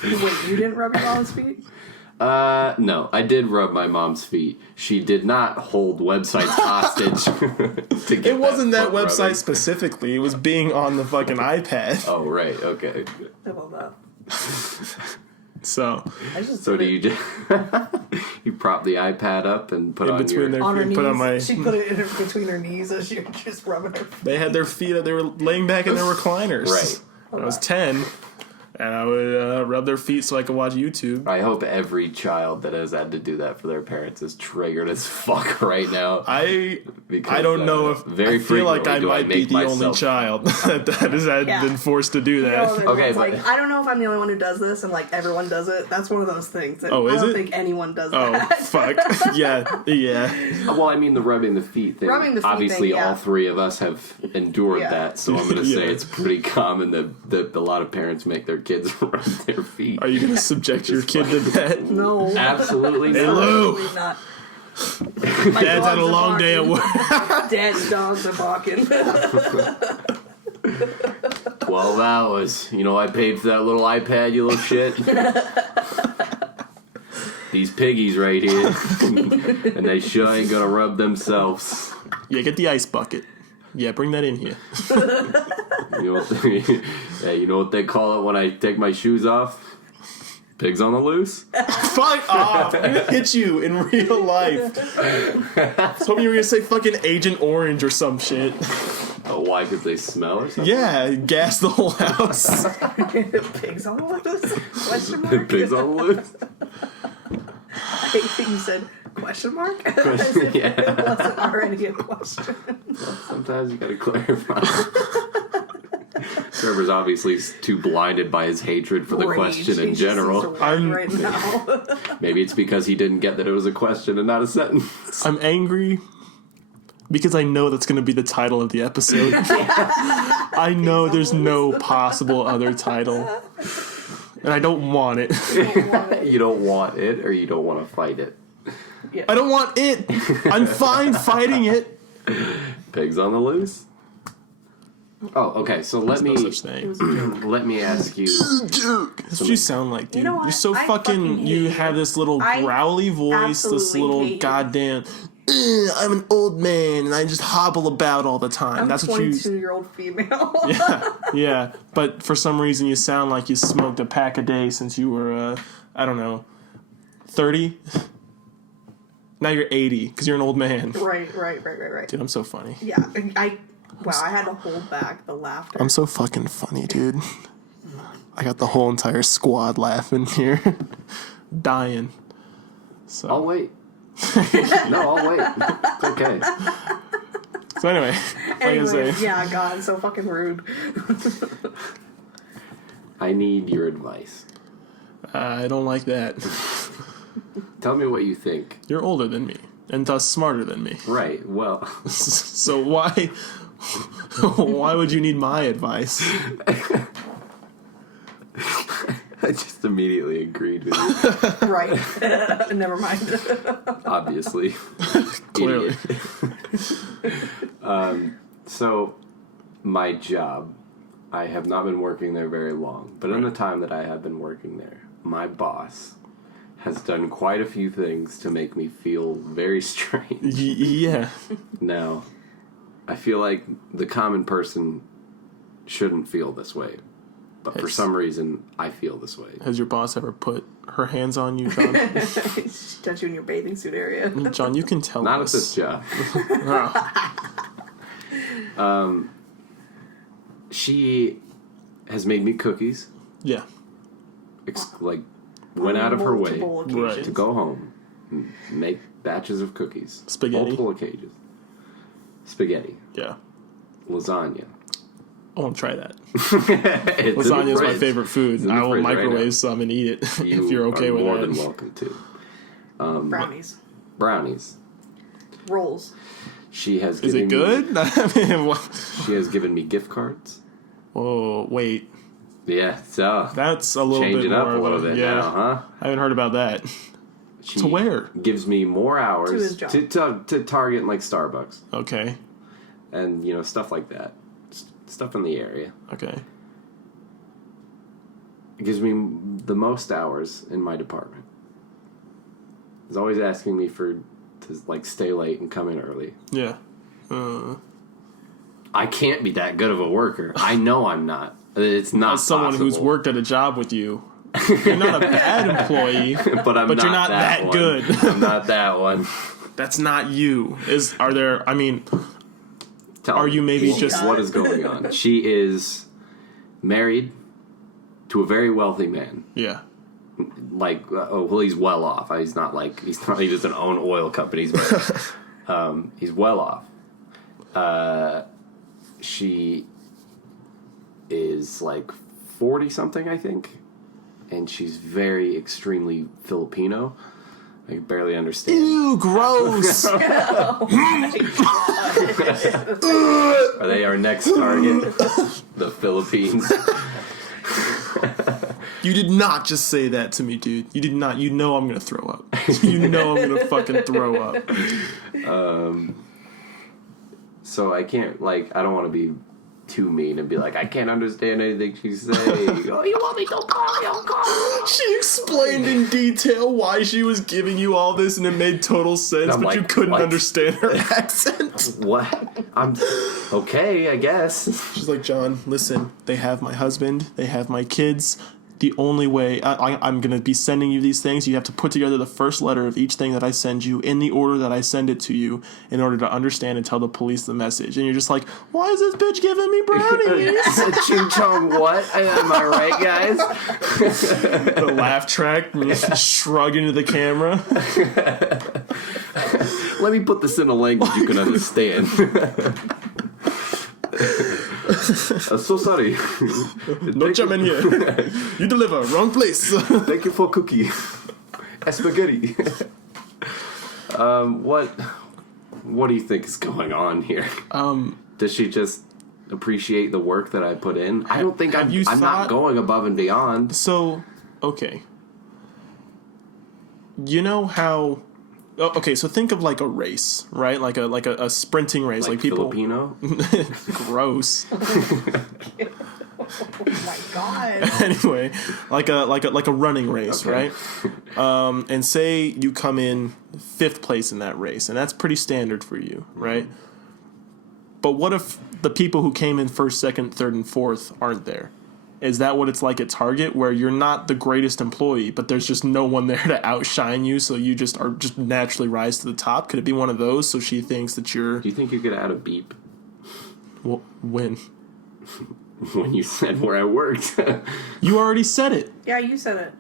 Wait, you didn't rub your mom's feet? No, I did rub my mom's feet. She did not hold websites hostage. To get it wasn't that website rubbing. Specifically. It was being on the fucking iPad. Oh, right. Okay. I love that. So do you just you prop the iPad up and put in on between your... their on her feet, knees. put on my. She put it in between her knees as she was just rubbing her feet. They had their feet. They were laying back in their recliners. Right. When I was 10. And I would rub their feet so I could watch YouTube. I hope every child that has had to do that for their parents is triggered as fuck right now. I don't know if I feel like I might be the only child that has been forced to do that. Okay, but like, I don't know if I'm the only one who does this, and like everyone does it. That's one of those things. That Oh, is I don't it? think anyone does Oh, that. fuck. Yeah. well, I mean the rubbing the feet thing. Rubbing the feet Obviously, thing, yeah. all three of us have endured that, so I'm going to say it's pretty common that a lot of parents make their kids rub their feet. Are you going to subject your kid to that? No. Absolutely Hey, not. Lou. Absolutely not. Dad's had a long day at work. Dad's dogs are barking. 12 hours. You know I paid for that little iPad, you little shit. These piggies right here. And they sure ain't gonna rub themselves. Yeah, get the ice bucket. Yeah, bring that in here. You know what they call it when I take my shoes off? Pigs on the loose? Fuck off! I'm gonna hit you in real life. I was hoping you were gonna say fucking Agent Orange or some shit. Oh, why? Because they smell or something? Yeah, gas the whole house. Pigs on the loose? Question mark? Pigs on the loose? I hate that you said question mark. As if it wasn't already a question. Sometimes you gotta clarify. Trevor's obviously too blinded by his hatred for the question in general. I'm right now. Maybe it's because he didn't get that it was a question and not a sentence. I'm angry because I know that's going to be the title of the episode. I know there's no possible other title. And I don't want it. You don't want it, or you don't want to fight it? Yeah. I don't want it. I'm fine fighting it. Pigs on the loose? Oh, okay. So let me No such thing. let me ask you. That's what you sound like, dude. You know what? You're so I fucking. fucking You hate have this little growly voice, this absolutely little hate you. goddamn. I'm an old man and I just hobble about all the time. I'm That's a what you. 22-year-old female. Yeah. But for some reason, you sound like you smoked a pack a day since you were, I don't know, 30. Now you're 80 because you're an old man. Right. Dude, I'm so funny. Yeah, I had to hold back the laughter. I'm so fucking funny, dude. I got the whole entire squad laughing here. Dying. So. I'll wait. No, I'll wait. It's okay. So anyway, Anyways, yeah, God, so fucking rude. I need your advice. I don't like that. Tell me what you think. You're older than me, and thus smarter than me. Right. Well, So why would you need my advice? I just immediately agreed with you. Right. Never mind. Obviously. Clearly. Idiot. So, my job, I have not been working there very long, but in the time that I have been working there, my boss has done quite a few things to make me feel very strange. Yeah. Now, I feel like the common person shouldn't feel this way, but for some reason, I feel this way. Has your boss ever put her hands on you, John? Touch you in your bathing suit area. John, you can tell Not us. at this job. She has made me cookies. Yeah. Went out of her way Occasions. to go home and make batches of cookies. Spaghetti. Multiple occasions. Spaghetti. Yeah. Lasagna. I want to try that. It's Lasagna is my favorite food. I will microwave some and eat it if you're okay with that. You're more than welcome to. Brownies. Rolls. She has Is given it good? She has given me gift cards. Oh, wait. Yeah, so That's a little change bit it up more a little of a, bit yeah. now, huh? I haven't heard about that. She To where? Gives me more hours To his job. to Target and like Starbucks Okay. and stuff like that. Stuff in the area. Okay. It gives me the most hours in my department. He's always asking me to stay late and come in early. Yeah. I can't be that good of a worker. I know I'm not. It's not As someone possible. who's worked at a job with you, you're not a bad employee, but you're not that one. good. I'm not that one. That's not you. Tell Are me, you maybe just... what is going on? She is married to a very wealthy man. Yeah. He's well off. He's not he doesn't own oil companies, but he's well off. She is 40 something, I think, and she's very extremely Filipino. I can barely understand. Ew, gross. Oh my God. Are they our next target? The Philippines. You did not just say that to me, dude. You did not. You know I'm going to throw up. You know I'm going to fucking throw up. So I can't, I don't want to be too mean and be like, I can't understand anything she's saying. Oh, you want me to call you? Call. She explained in detail why she was giving you all this, and it made total sense, but you couldn't understand her accent. What? I'm okay, I guess. She's like, John, listen, they have my husband, they have my kids. The only way I'm going to be sending you these things, you have to put together the first letter of each thing that I send you in the order that I send it to you in order to understand and tell the police the message. And you're just like, why is this bitch giving me brownies? Ching chong what? Am I right, guys? The laugh track, shrug into the camera. Let me put this in a language you can understand. I'm so sorry. No jump in here. You deliver. Wrong place. Thank you for cookie. Spaghetti. What do you think is going on here? Does she just appreciate the work that I put in? I don't think I'm not going above and beyond. So, okay. You know how... Okay, so think of a race, right? Like a sprinting race, like people. Filipino. Gross. Oh my God. Anyway, like a running race, Okay. right? And say you come in 5th place in that race, and that's pretty standard for you, right? But what if the people who came in 1st, 2nd, 3rd, and 4th aren't there? Is that what it's like at Target, where you're not the greatest employee, but there's just no one there to outshine you, so you just naturally rise to the top? Could it be one of those? So she thinks that you're... Do you think you could add a beep? Well, when? When you said where I worked. You already said it. Yeah, you said it.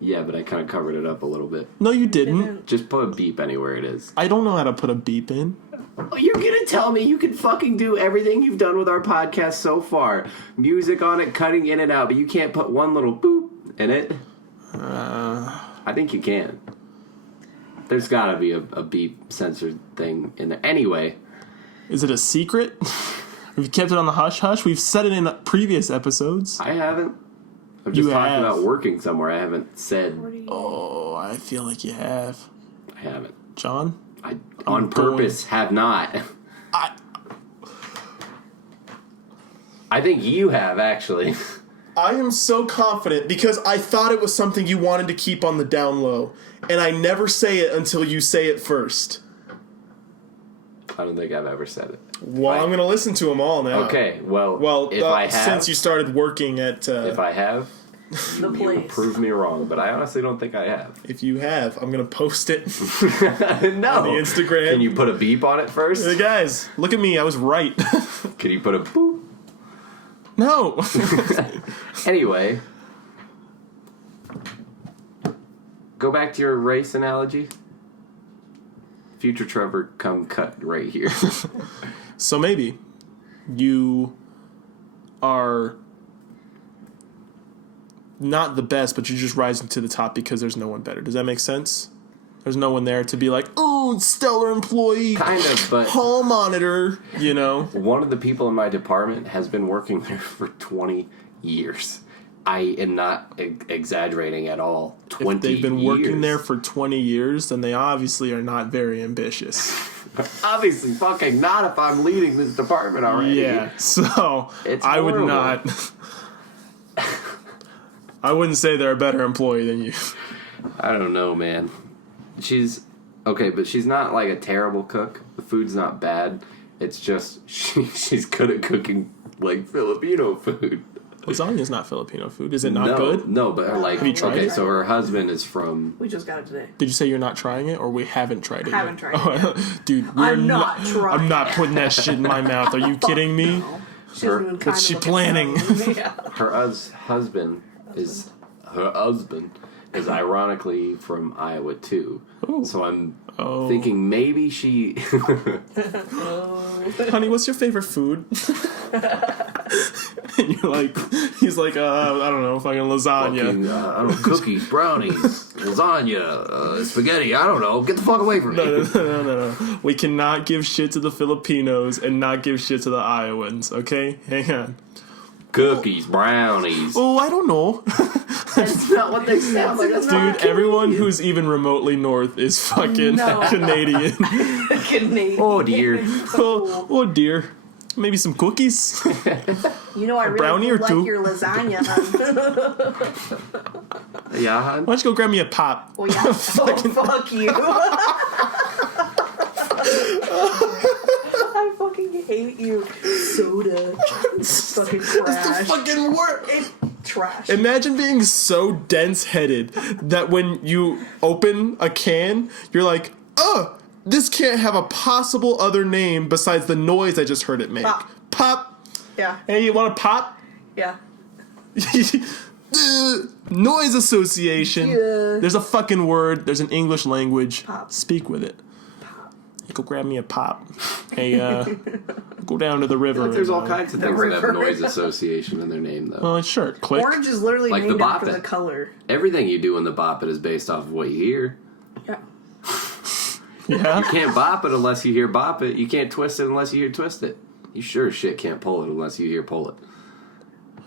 Yeah, but I kind of covered it up a little bit. No, you didn't. Just put a beep anywhere it is. I don't know how to put a beep in. Oh, you're gonna tell me you can fucking do everything you've done with our podcast so far. Music on it, cutting in and out, but you can't put one little boop in it? I think you can. There's gotta be a beep censored thing in there. Anyway. Is it a secret? Have you kept it on the hush-hush? We've said it in previous episodes. I haven't. I've just talked have. about working somewhere. I haven't said... Oh, I feel like you have. I haven't. John? I, on purpose, have not. I think you have, actually. I am so confident because I thought it was something you wanted to keep on the down low, and I never say it until you say it first. I don't think I've ever said it. Well, I'm going to listen to them all now. Okay, well, if I have... since you started working at... if I have, you prove me wrong, but I honestly don't think I have. If you have, I'm going to post it No. on the Instagram. Can you put a beep on it first? Hey guys, look at me, I was right. Can you put a boop? No. Anyway, go back to your race analogy. Future Trevor, come cut right here. So maybe you are not the best, but you're just rising to the top because there's no one better. Does that make sense? There's no one there to be like, oh, stellar employee. Kind of, but... hall monitor, you know? One of the people in my department has been working there for 20 years. I am not exaggerating at all. 20 years. If they've been working there for 20 years, then they obviously are not very ambitious. Obviously fucking not if I'm leading this department already. Yeah, so it's I horrible. would not... I wouldn't say they're a better employee than you. I don't know, man. She's... Okay, but she's not like a terrible cook. The food's not bad. It's just she's good at cooking like Filipino food. Lasagna's not Filipino food. Is it not good? No, but like... Have you tried it? So her husband is from... We just got it today. Did you say you're not trying it, or we haven't tried it? Haven't tried it. Dude, I'm not trying. I'm not putting that shit in my mouth. Are you kidding me? No. She's been kind What's she planning? Yeah. Her husband is ironically from Iowa too. Ooh. So I'm thinking maybe she... Honey, what's your favorite food? And you're like, he's like, I don't know, fucking lasagna. Fucking, I don't know, cookies, brownies, lasagna, spaghetti, I don't know. Get the fuck away from me. No. We cannot give shit to the Filipinos and not give shit to the Iowans, okay? Hang on. Cookies, brownies. Oh, I don't know. That's not what they sound like. That's Dude, everyone who's even remotely north is fucking Canadian. Canadian. Oh, dear. Oh, dear. Maybe some cookies? You know, I really brownie or like two? your lasagna. Yeah, hon? Why don't you go grab me a pop? Well, yeah. Fuck you. I fucking hate you. Soda. It's fucking trash. It's the fucking worst. It's trash. Imagine being so dense-headed that when you open a can, you're like, this can't have a possible other name besides the noise I just heard it make. Pop. Yeah. Hey, you want a pop? Yeah. Noise association. Yeah. There's a fucking word. There's an English language. Pop. Speak with it. You go grab me a pop. Hey, go down to the river. Like there's all kinds of things that have river. noise association in their name, though. Well, sure. Click. Orange is literally Like named the after Bop the It. color. Everything you do in the bop it is based off of what you hear. Yeah. Yeah. You can't bop it unless you hear bop it. You can't twist it unless you hear twist it. You sure as shit can't pull it unless you hear pull it.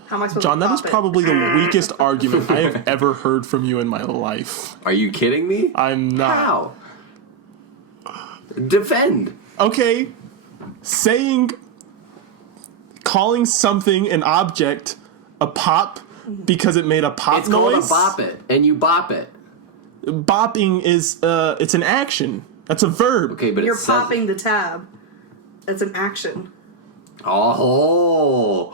How am I supposed John, to that is pop it? probably the weakest argument I have ever heard from you in my life. Are you kidding me? I'm not. How? Defend. Okay. Calling something an object a pop because it made a pop It's noise. called a bop it, and you bop it. Bopping is it's an action. That's a verb. Okay, but You're it says popping the tab. It's an action. Oh.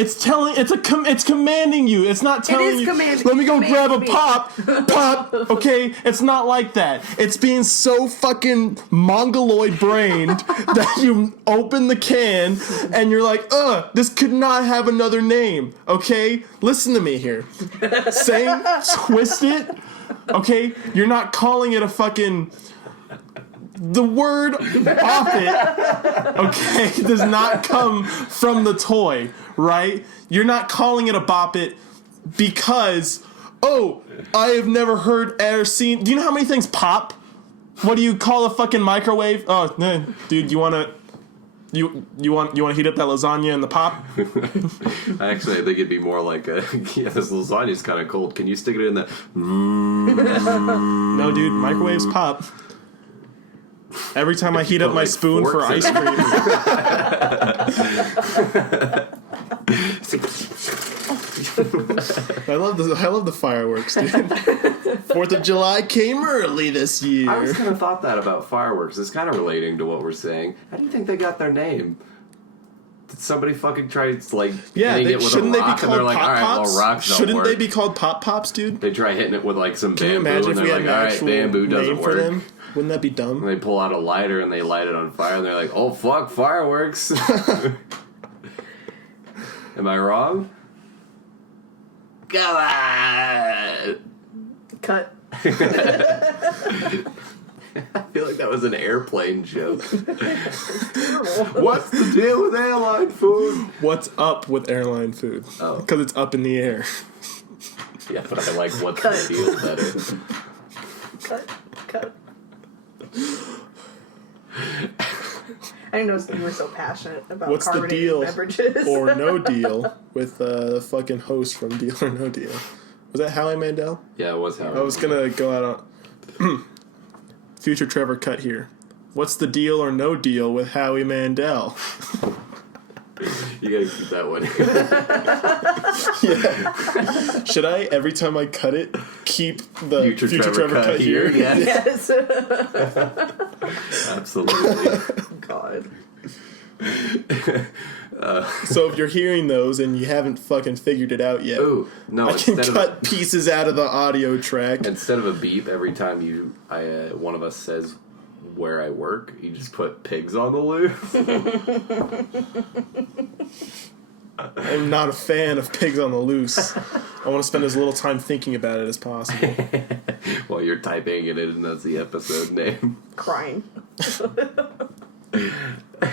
It's commanding you. It's not telling is you. commanding- Let me go grab a commanding me. pop. Okay, it's not like that. It's being so fucking mongoloid brained that you open the can and you're like, this could not have another name. Okay, listen to me here. Saying twist it. Okay, you're not calling it a fucking. The word off it, okay, does not come from the toy, right? You're not calling it a bop it because, I have never heard or seen. Do you know how many things pop? What do you call a fucking microwave? Oh, no, dude, you want to heat up that lasagna in the pop? Actually, I think it'd be more like this lasagna's kind of cold. Can you stick it in the... No, dude, microwaves pop. Every time I heat up my spoon for ice cream. I love the fireworks, dude. 4th of July came early this year. I always kind of thought that about fireworks. It's kind of relating to what we're saying. How do you think they got their name? Did somebody fucking try hitting it with a rock and they're like, all right, well, rocks don't Shouldn't work. they be called Pop Pops, dude? They try hitting it with like some Can bamboo you imagine and if we they're had like, an all right, actual bamboo doesn't name for work. them? Wouldn't that be dumb? And they pull out a lighter and they light it on fire and they're like, oh fuck, fireworks. Am I wrong? Come on! Cut. I feel like that was an airplane joke. What's the deal with airline food? What's up with airline food? Oh. Because it's up in the air. Yeah, but I like what's Cut. the deal better. Cut. I didn't know you were so passionate about What's the carbonated deal beverages. or no deal with the fucking host from Deal or No Deal? Was that Howie Mandel? Yeah, it was how I was gonna go out on future Trevor cut here. What's the deal or no deal with Howie Mandel? You gotta keep that one. Yeah. Should I, every time I cut it, keep the future Trevor cut here? Yes. Yes. Absolutely. God. So if you're hearing those and you haven't fucking figured it out yet, Ooh, no, I can instead cut pieces out of the audio track. Instead of a beep every time one of us says where I work, you just put pigs on the loose. I'm not a fan of pigs on the loose. I want to spend as little time thinking about it as possible. While you're typing it in, that's the episode name. Crying.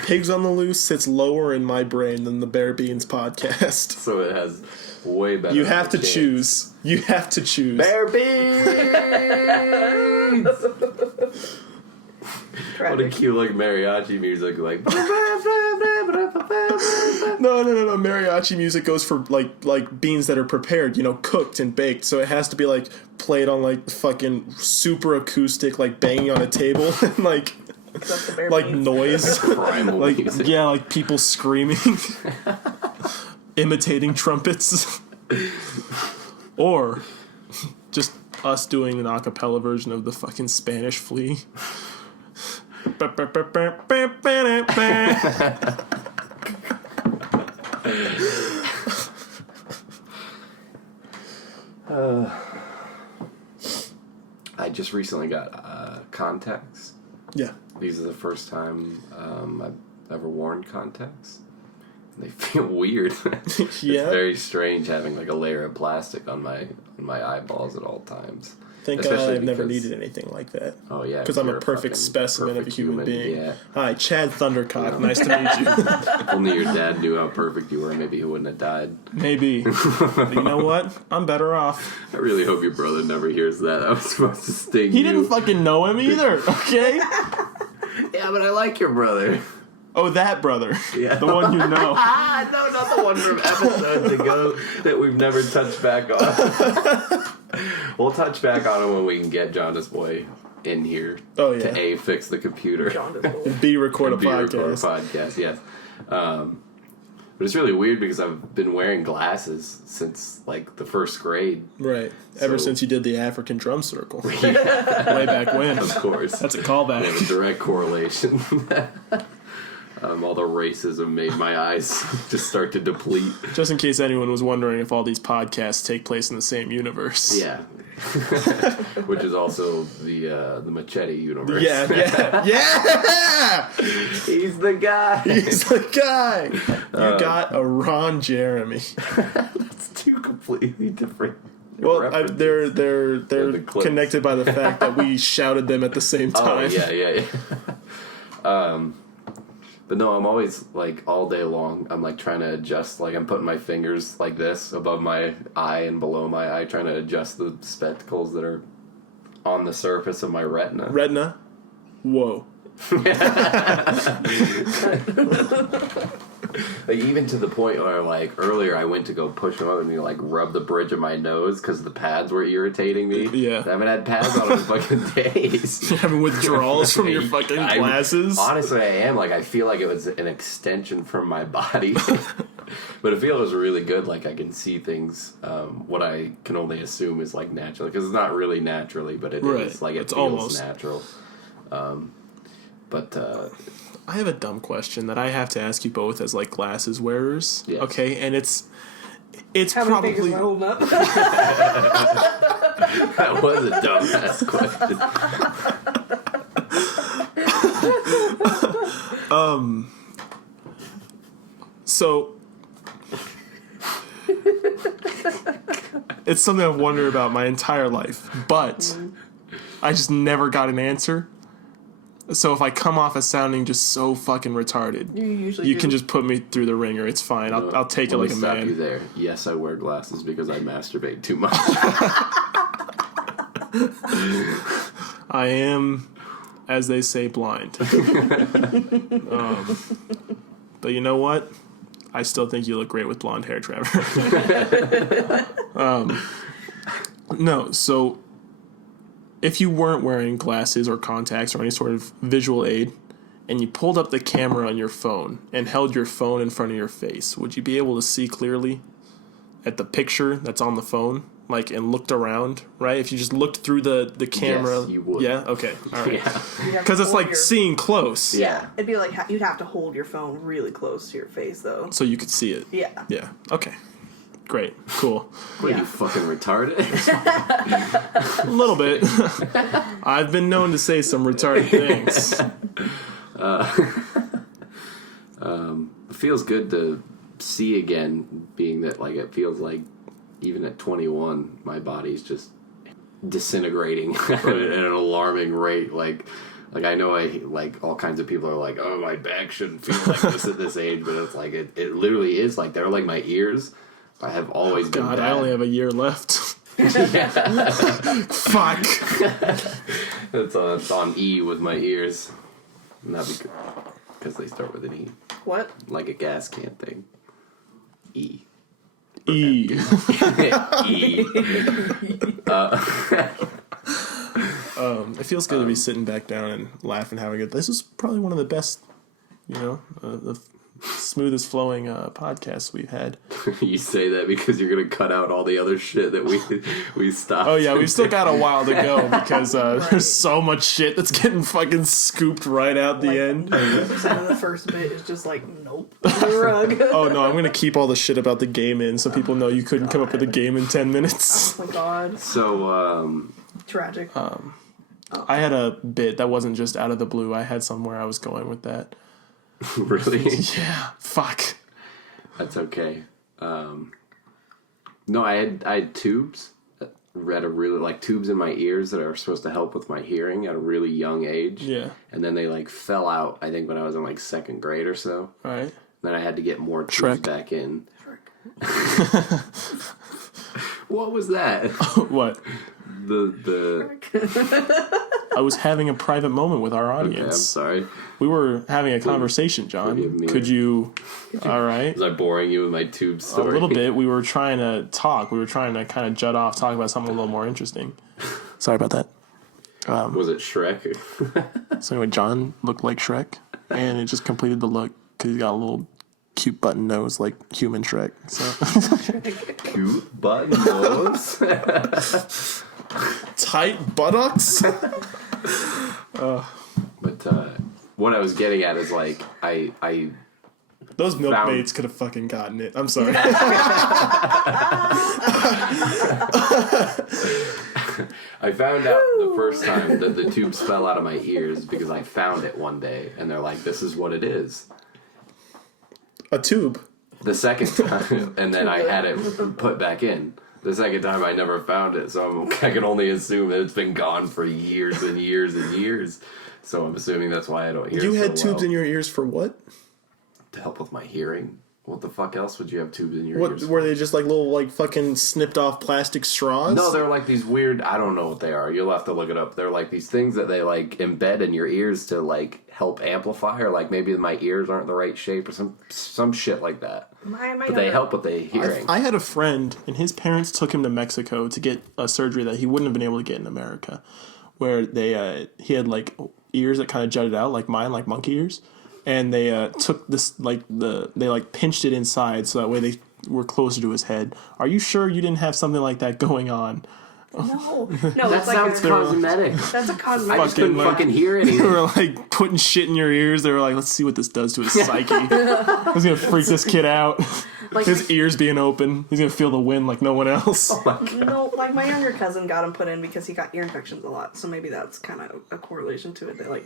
Pigs on the Loose sits lower in my brain than the Bare Beans podcast. So it has way better. You have to chance. choose. You have to choose. Bare beans. What a cute like mariachi music, like. No. Mariachi music goes for like beans that are prepared, cooked and baked. So it has to be like played on like fucking super acoustic, like banging on a table and like noise. Primal Like music. yeah, like people screaming, imitating trumpets, or just us doing an a cappella version of the fucking Spanish Flea. I just recently got contacts. Yeah. These are the first time I've ever worn contacts. They feel weird. Yeah. It's very strange having like a layer of plastic on my eyeballs at all times. Thank God I've never needed anything like that. Oh yeah, because I'm a perfect specimen of a human being. Yeah. Hi, Chad Thundercock. Nice to meet you. If only your dad knew how perfect you were, maybe he wouldn't have died. Maybe. But you know what? I'm better off. I really hope your brother never hears that. I was supposed to sting you. He didn't fucking know him either. Okay. Yeah, but I like your brother. Oh, that brother. Yeah. The one you know. No, not the one from episodes ago that we've never touched back on. We'll touch back on him when we can get Jaundice Boy in here. Oh, yeah. To A, fix the computer. And B, record a podcast. Record a podcast, yes. But it's really weird because I've been wearing glasses since, like, the first grade. Right. Ever since you did the African drum circle. Yeah. Way back when. Of course. That's a callback. There's a direct correlation. All the racism made my eyes just start to deplete. Just in case anyone was wondering if all these podcasts take place in the same universe. Yeah. Which is also the Machete universe. Yeah. He's the guy. He's the guy. You got a Ron Jeremy. That's two completely different. Well, they're the clips. connected by the fact that we shouted them at the same time. Oh, yeah. But no, I'm always, like, all day long, I'm, like, trying to adjust, like, I'm putting my fingers like this above my eye and below my eye, trying to adjust the spectacles that are on the surface of my retina. Retina? Whoa. Like, even to the point where, like, earlier I went to go push them up and, like, rub the bridge of my nose because the pads were irritating me. Yeah. I haven't had pads on in fucking days. You're having withdrawals from your fucking glasses? Honestly, I am. Like, I feel like it was an extension from my body. But it feels really good. Like, I can see things, what I can only assume is, like, natural. Because it's not really naturally, but it is. Like, it feels almost natural. I have a dumb question that I have to ask you both as, like, glasses wearers. Yes. Okay, and it's How probably... many fingers am I holding up? That was a dumbass question. So... It's something I've wondered about my entire life, but I just never got an answer. So if I come off as sounding just so fucking retarded, you can just put me through the ringer. It's fine. I'll take it like a man. You there. Yes, I wear glasses because I masturbate too much. I am, as they say, blind. But you know what? I still think you look great with blonde hair, Trevor. No, so if you weren't wearing glasses or contacts or any sort of visual aid, and you pulled up the camera on your phone and held your phone in front of your face, would you be able to see clearly at the picture that's on the phone? Like, and looked around, right? If you just looked through the camera. Yes, you would. Yeah? Okay. All right. Yeah. Because it's like seeing close. Yeah. It'd be like you'd have to hold your phone really close to your face, though. So you could see it. Yeah. Yeah. Okay. Great. Cool. What are you, fucking retarded? A little bit. I've been known to say some retarded things. It feels good to see again, being that, like, it feels like even at 21, my body's just disintegrating at an alarming rate. Like I know like all kinds of people are like, oh, my back shouldn't feel like this at this age, but it's like it literally is. Like, they're like my ears. I have always been bad. I only have a year left. Fuck. It's on E with my ears. Not because they start with an E. What? Like a gas can thing. E. E. E. It feels good to be sitting back down and laughing, having it. This is probably one of the best, the smoothest flowing podcasts we've had. You say that because you're gonna cut out all the other shit that we stopped. Oh yeah, we've still got a while to go because there's so much shit that's getting fucking scooped right out the end. The first bit is just like, nope, the rug. Oh no, I'm gonna keep all the shit about the game in so people know you couldn't come up with a game in 10 minutes. Oh my god. So Tragic. I had a bit that wasn't just out of the blue. I had somewhere I was going with that. Really? Yeah. Fuck. That's okay. No, I had tubes. Tubes in my ears that are supposed to help with my hearing at a really young age. Yeah. And then they like fell out, I think, when I was in like second grade or so. All right. Then I had to get more tubes back in. What was that? What? The I was having a private moment with our audience. Okay, I'm sorry. We were having a conversation, John. Could you... All right. Was I boring you with my tube story? A little bit. We were trying to talk. We were trying to kind of jut off, talk about something a little more interesting. Sorry about that. Was it Shrek? So anyway, John looked like Shrek, and it just completed the look because he's got a little cute button nose like human Shrek. So Cute button nose? Tight buttocks? But what I was getting at is like I those milkmaids could have fucking gotten it. I'm sorry. I found out the first time that the tubes fell out of my ears because I found it one day, and they're like, "This is what it is." A tube. The second time, and then I had it put back in. The second time, I never found it, so I can only assume that it's been gone for years and years and years. So I'm assuming that's why I don't hear. You had tubes in your ears for what? To help with my hearing. What the fuck else would you have tubes in your ears? Were they just like little like fucking snipped off plastic straws? No, they're like these weird, I don't know what they are. You'll have to look it up. They're like these things that they like embed in your ears to like help amplify, or like maybe my ears aren't the right shape or some shit like that. But they help with the hearing. I had a friend and his parents took him to Mexico to get a surgery that he wouldn't have been able to get in America, where he had like ears that kind of jutted out like mine, like monkey ears. And they took this, they pinched it inside so that way they were closer to his head. Are you sure you didn't have something like that going on? No, that sounds cosmetic. That's a cosmetic. I just couldn't fucking hear anything. They were like putting shit in your ears. They were like, let's see what this does to his psyche. It's gonna freak this kid out. Like his ears being open. He's gonna feel the wind like no one else. No, like my younger cousin got him put in because he got ear infections a lot. So maybe that's kind of a correlation to it. They like.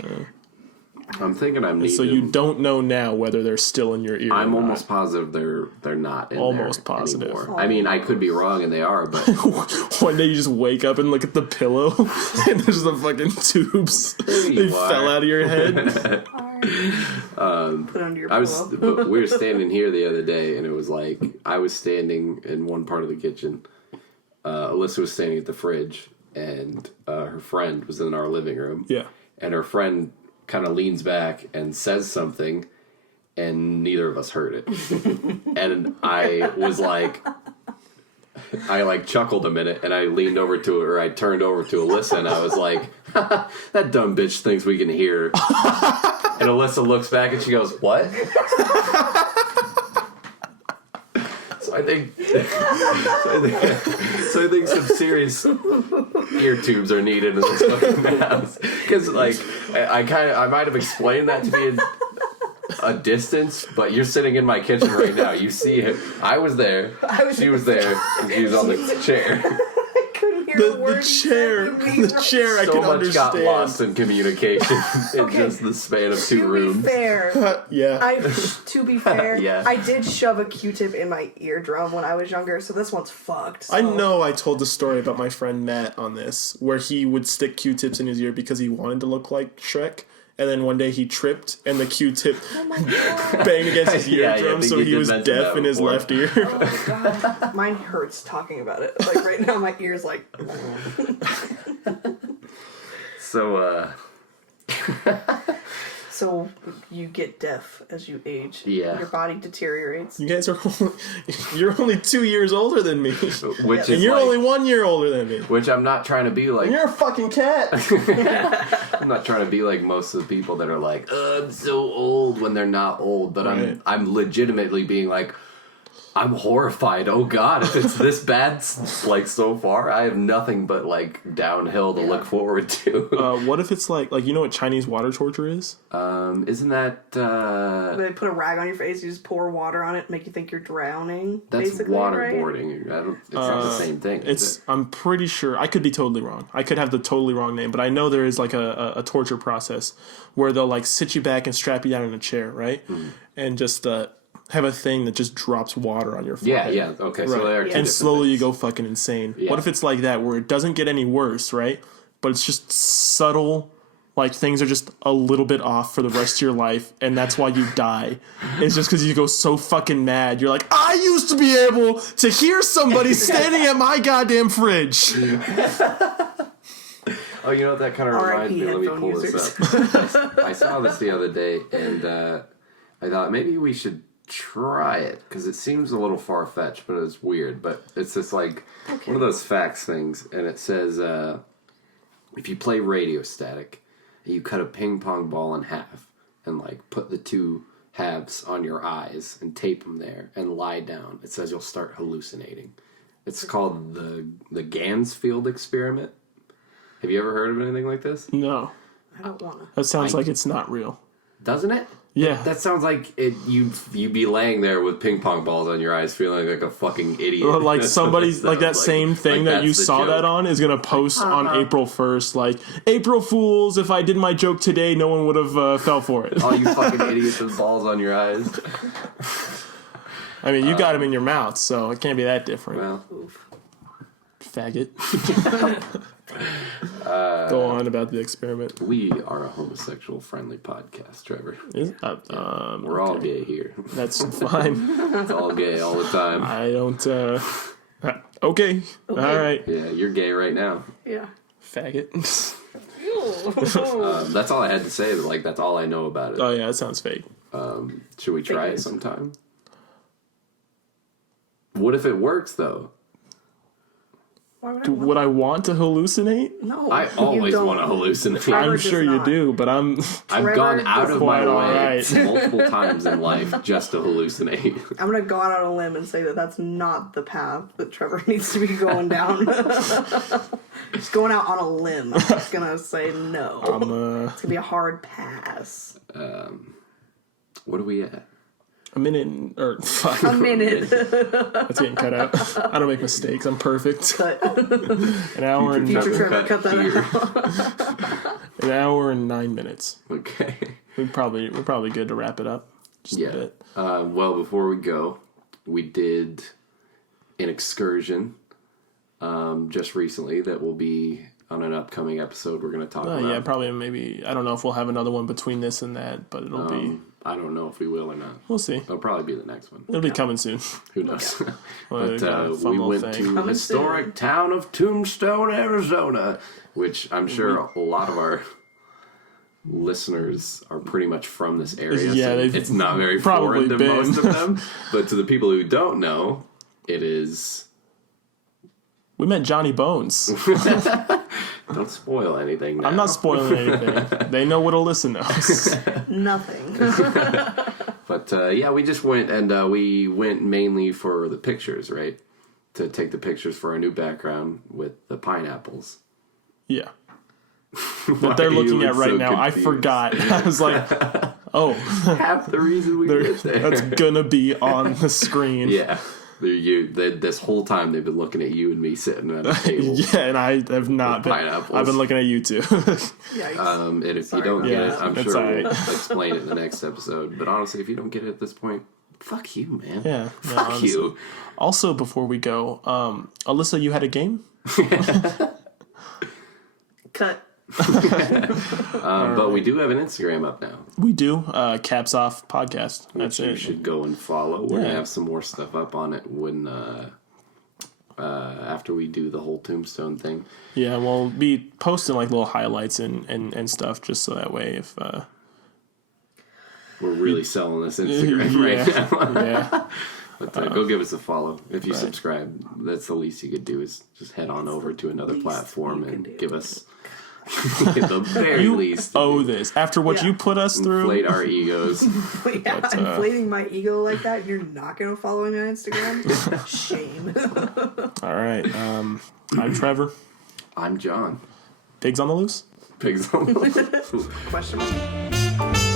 I'm thinking I'm needing. So you don't know now whether they're still in your ear. I'm almost positive they're not in almost there positive. Anymore. I mean, I could be wrong and they are, but one day you just wake up and look at the pillow and there's the fucking tubes. They fell out of your head. Put under your pillow. But we were standing here the other day and it was like I was standing in one part of the kitchen. Alyssa was standing at the fridge and her friend was in our living room. Yeah. And her friend kind of leans back and says something, and neither of us heard it. And I was like, I like chuckled a minute, and I leaned over to her, or I turned over to Alyssa, and I was like, that dumb bitch thinks we can hear. And Alyssa looks back and she goes, what? So I think some serious ear tubes are needed in this fucking house. Because like I might have explained that to be a distance, but you're sitting in my kitchen right now. You see it. I was there. She was there. And she was on the chair. The chair I so can much understand. got lost in communication in just the span of two rooms. To be fair, Yeah. I did shove a Q-tip in my eardrum when I was younger, so this one's fucked. So. I know I told the story about my friend Matt on this, where he would stick Q-tips in his ear because he wanted to look like Shrek. And then one day he tripped, and the Q-tip banged against his eardrum, so he was deaf in his left ear. Oh, God. Mine hurts talking about it. Like, right now, my ear's like... So, So, you get deaf as you age. Yeah. Your body deteriorates. You guys are you're only 2 years older than me. which is and you're like, only 1 year older than me. Which I'm not trying to be like... And you're a fucking cat! I'm not trying to be like most of the people that are like, I'm so old when they're not old, but Right. I'm legitimately being like, I'm horrified. Oh God, if it's this bad, like so far, I have nothing but like downhill to look forward to. What if it's like you know what Chinese water torture is? Isn't that They put a rag on your face, you just pour water on it, make you think you're drowning. that's basically, waterboarding? Right? It's not the same thing. I'm pretty sure. I could be totally wrong. I could have the totally wrong name, but I know there is like a torture process where they'll like sit you back and strap you down in a chair, right? And just have a thing that just drops water on your forehead. Yeah. Okay, Right. so there are two and slowly things. you go fucking insane. Yeah. What if it's like that, where it doesn't get any worse, right? But it's just subtle, like things are just a little bit off for the rest of your life, and that's why you die. It's just because you go so fucking mad. You're like, I used to be able to hear somebody standing at my goddamn fridge. Oh, you know what that kind of reminds me? Let me headphone pull this up. I saw this the other day, and I thought maybe we should try it because it seems a little far-fetched, but it's weird. But it's just like one of those facts things, and it says if you play radio static and you cut a ping pong ball in half and like put the two halves on your eyes and tape them there and lie down, it says you'll start hallucinating. It's called the Gansfield experiment. Have you ever heard of anything like this? No. I don't want to. That sounds like it's not real. Doesn't it? Yeah. That sounds like it. You'd be laying there with ping pong balls on your eyes, feeling like a fucking idiot. Or like somebody's like that same thing that you saw that on is gonna post on April 1st, like April Fools. If I did my joke today, no one would have fell for it. All you fucking idiots with balls on your eyes. I mean, you got them in your mouth, so it can't be that different. Well, Faggot. Go on about the experiment. We are a homosexual-friendly podcast, Trevor. We're all gay here. That's fine. It's all gay all the time. I don't. Okay. All right. Yeah, you're gay right now. Yeah. Faggot. That's all I had to say. But like, that's all I know about it. Oh yeah, that sounds fake. Should we try it sometime? What if it works though? Would I want to hallucinate? No, I always want to hallucinate. Trevor I'm sure you do, but I've gone out of my way multiple times in life just to hallucinate. I'm gonna go out on a limb and say that that's not the path that Trevor needs to be going down. Just going out on a limb. I'm just gonna say no. It's gonna be a hard pass. What are we at? a minute or fuck. A minute. That's getting cut out. I don't make mistakes. I'm perfect. Cut. An hour and Future Trevor, cut that out. An hour and 9 minutes. Okay. We're probably good to wrap it up. Just a bit. Well, before we go, we did an excursion just recently that will be on an upcoming episode we're going to talk about. Yeah, probably maybe. I don't know if we'll have another one between this and that, but it'll be... I don't know if we will or not. We'll see. It'll probably be the next one. It'll be coming soon. Who knows? Well, But we went to historic town of Tombstone, Arizona, which I'm sure a lot of our listeners are pretty much from this area. Yeah, so it's not very foreign to most of them. But to the people who don't know, it is... We met Johnny Bones. Don't spoil anything now. I'm not spoiling anything. They know what a listen knows. Nothing. But yeah, we just went, and we went mainly for the pictures, right? To take the pictures for our new background with the pineapples. Yeah. That they're looking at right now. Confused? I forgot. I was like, oh. Half the reason we went there. That's gonna be on the screen. Yeah. This whole time they've been looking at you and me sitting at a table. Yeah, and I have not been. Pineapples. I've been looking at you too. Yikes. And if you don't get it, I'm that's sure all we'll right. explain it in the next episode. But honestly, if you don't get it at this point, fuck you, man. Yeah. Fuck you. Also, before we go, Alyssa, you had a game? Cut. But we do have an Instagram up now. We do. Caps Off Podcast. That's Which you it. should go and follow. We're gonna have some more stuff up on it when after we do the whole Tombstone thing. Yeah, we'll be posting like little highlights and stuff just so that way if we're really selling this Instagram right now. Yeah. But go give us a follow. If you subscribe, that's the least you could do is just head on over to another platform and give us at the very least. Oh, this. After what you put us through. Inflate our egos. Yeah, inflating my ego like that, you're not going to follow me on Instagram? Shame. All right. I'm Trevor. I'm John. Pigs on the loose? Pigs on the loose. Question mark?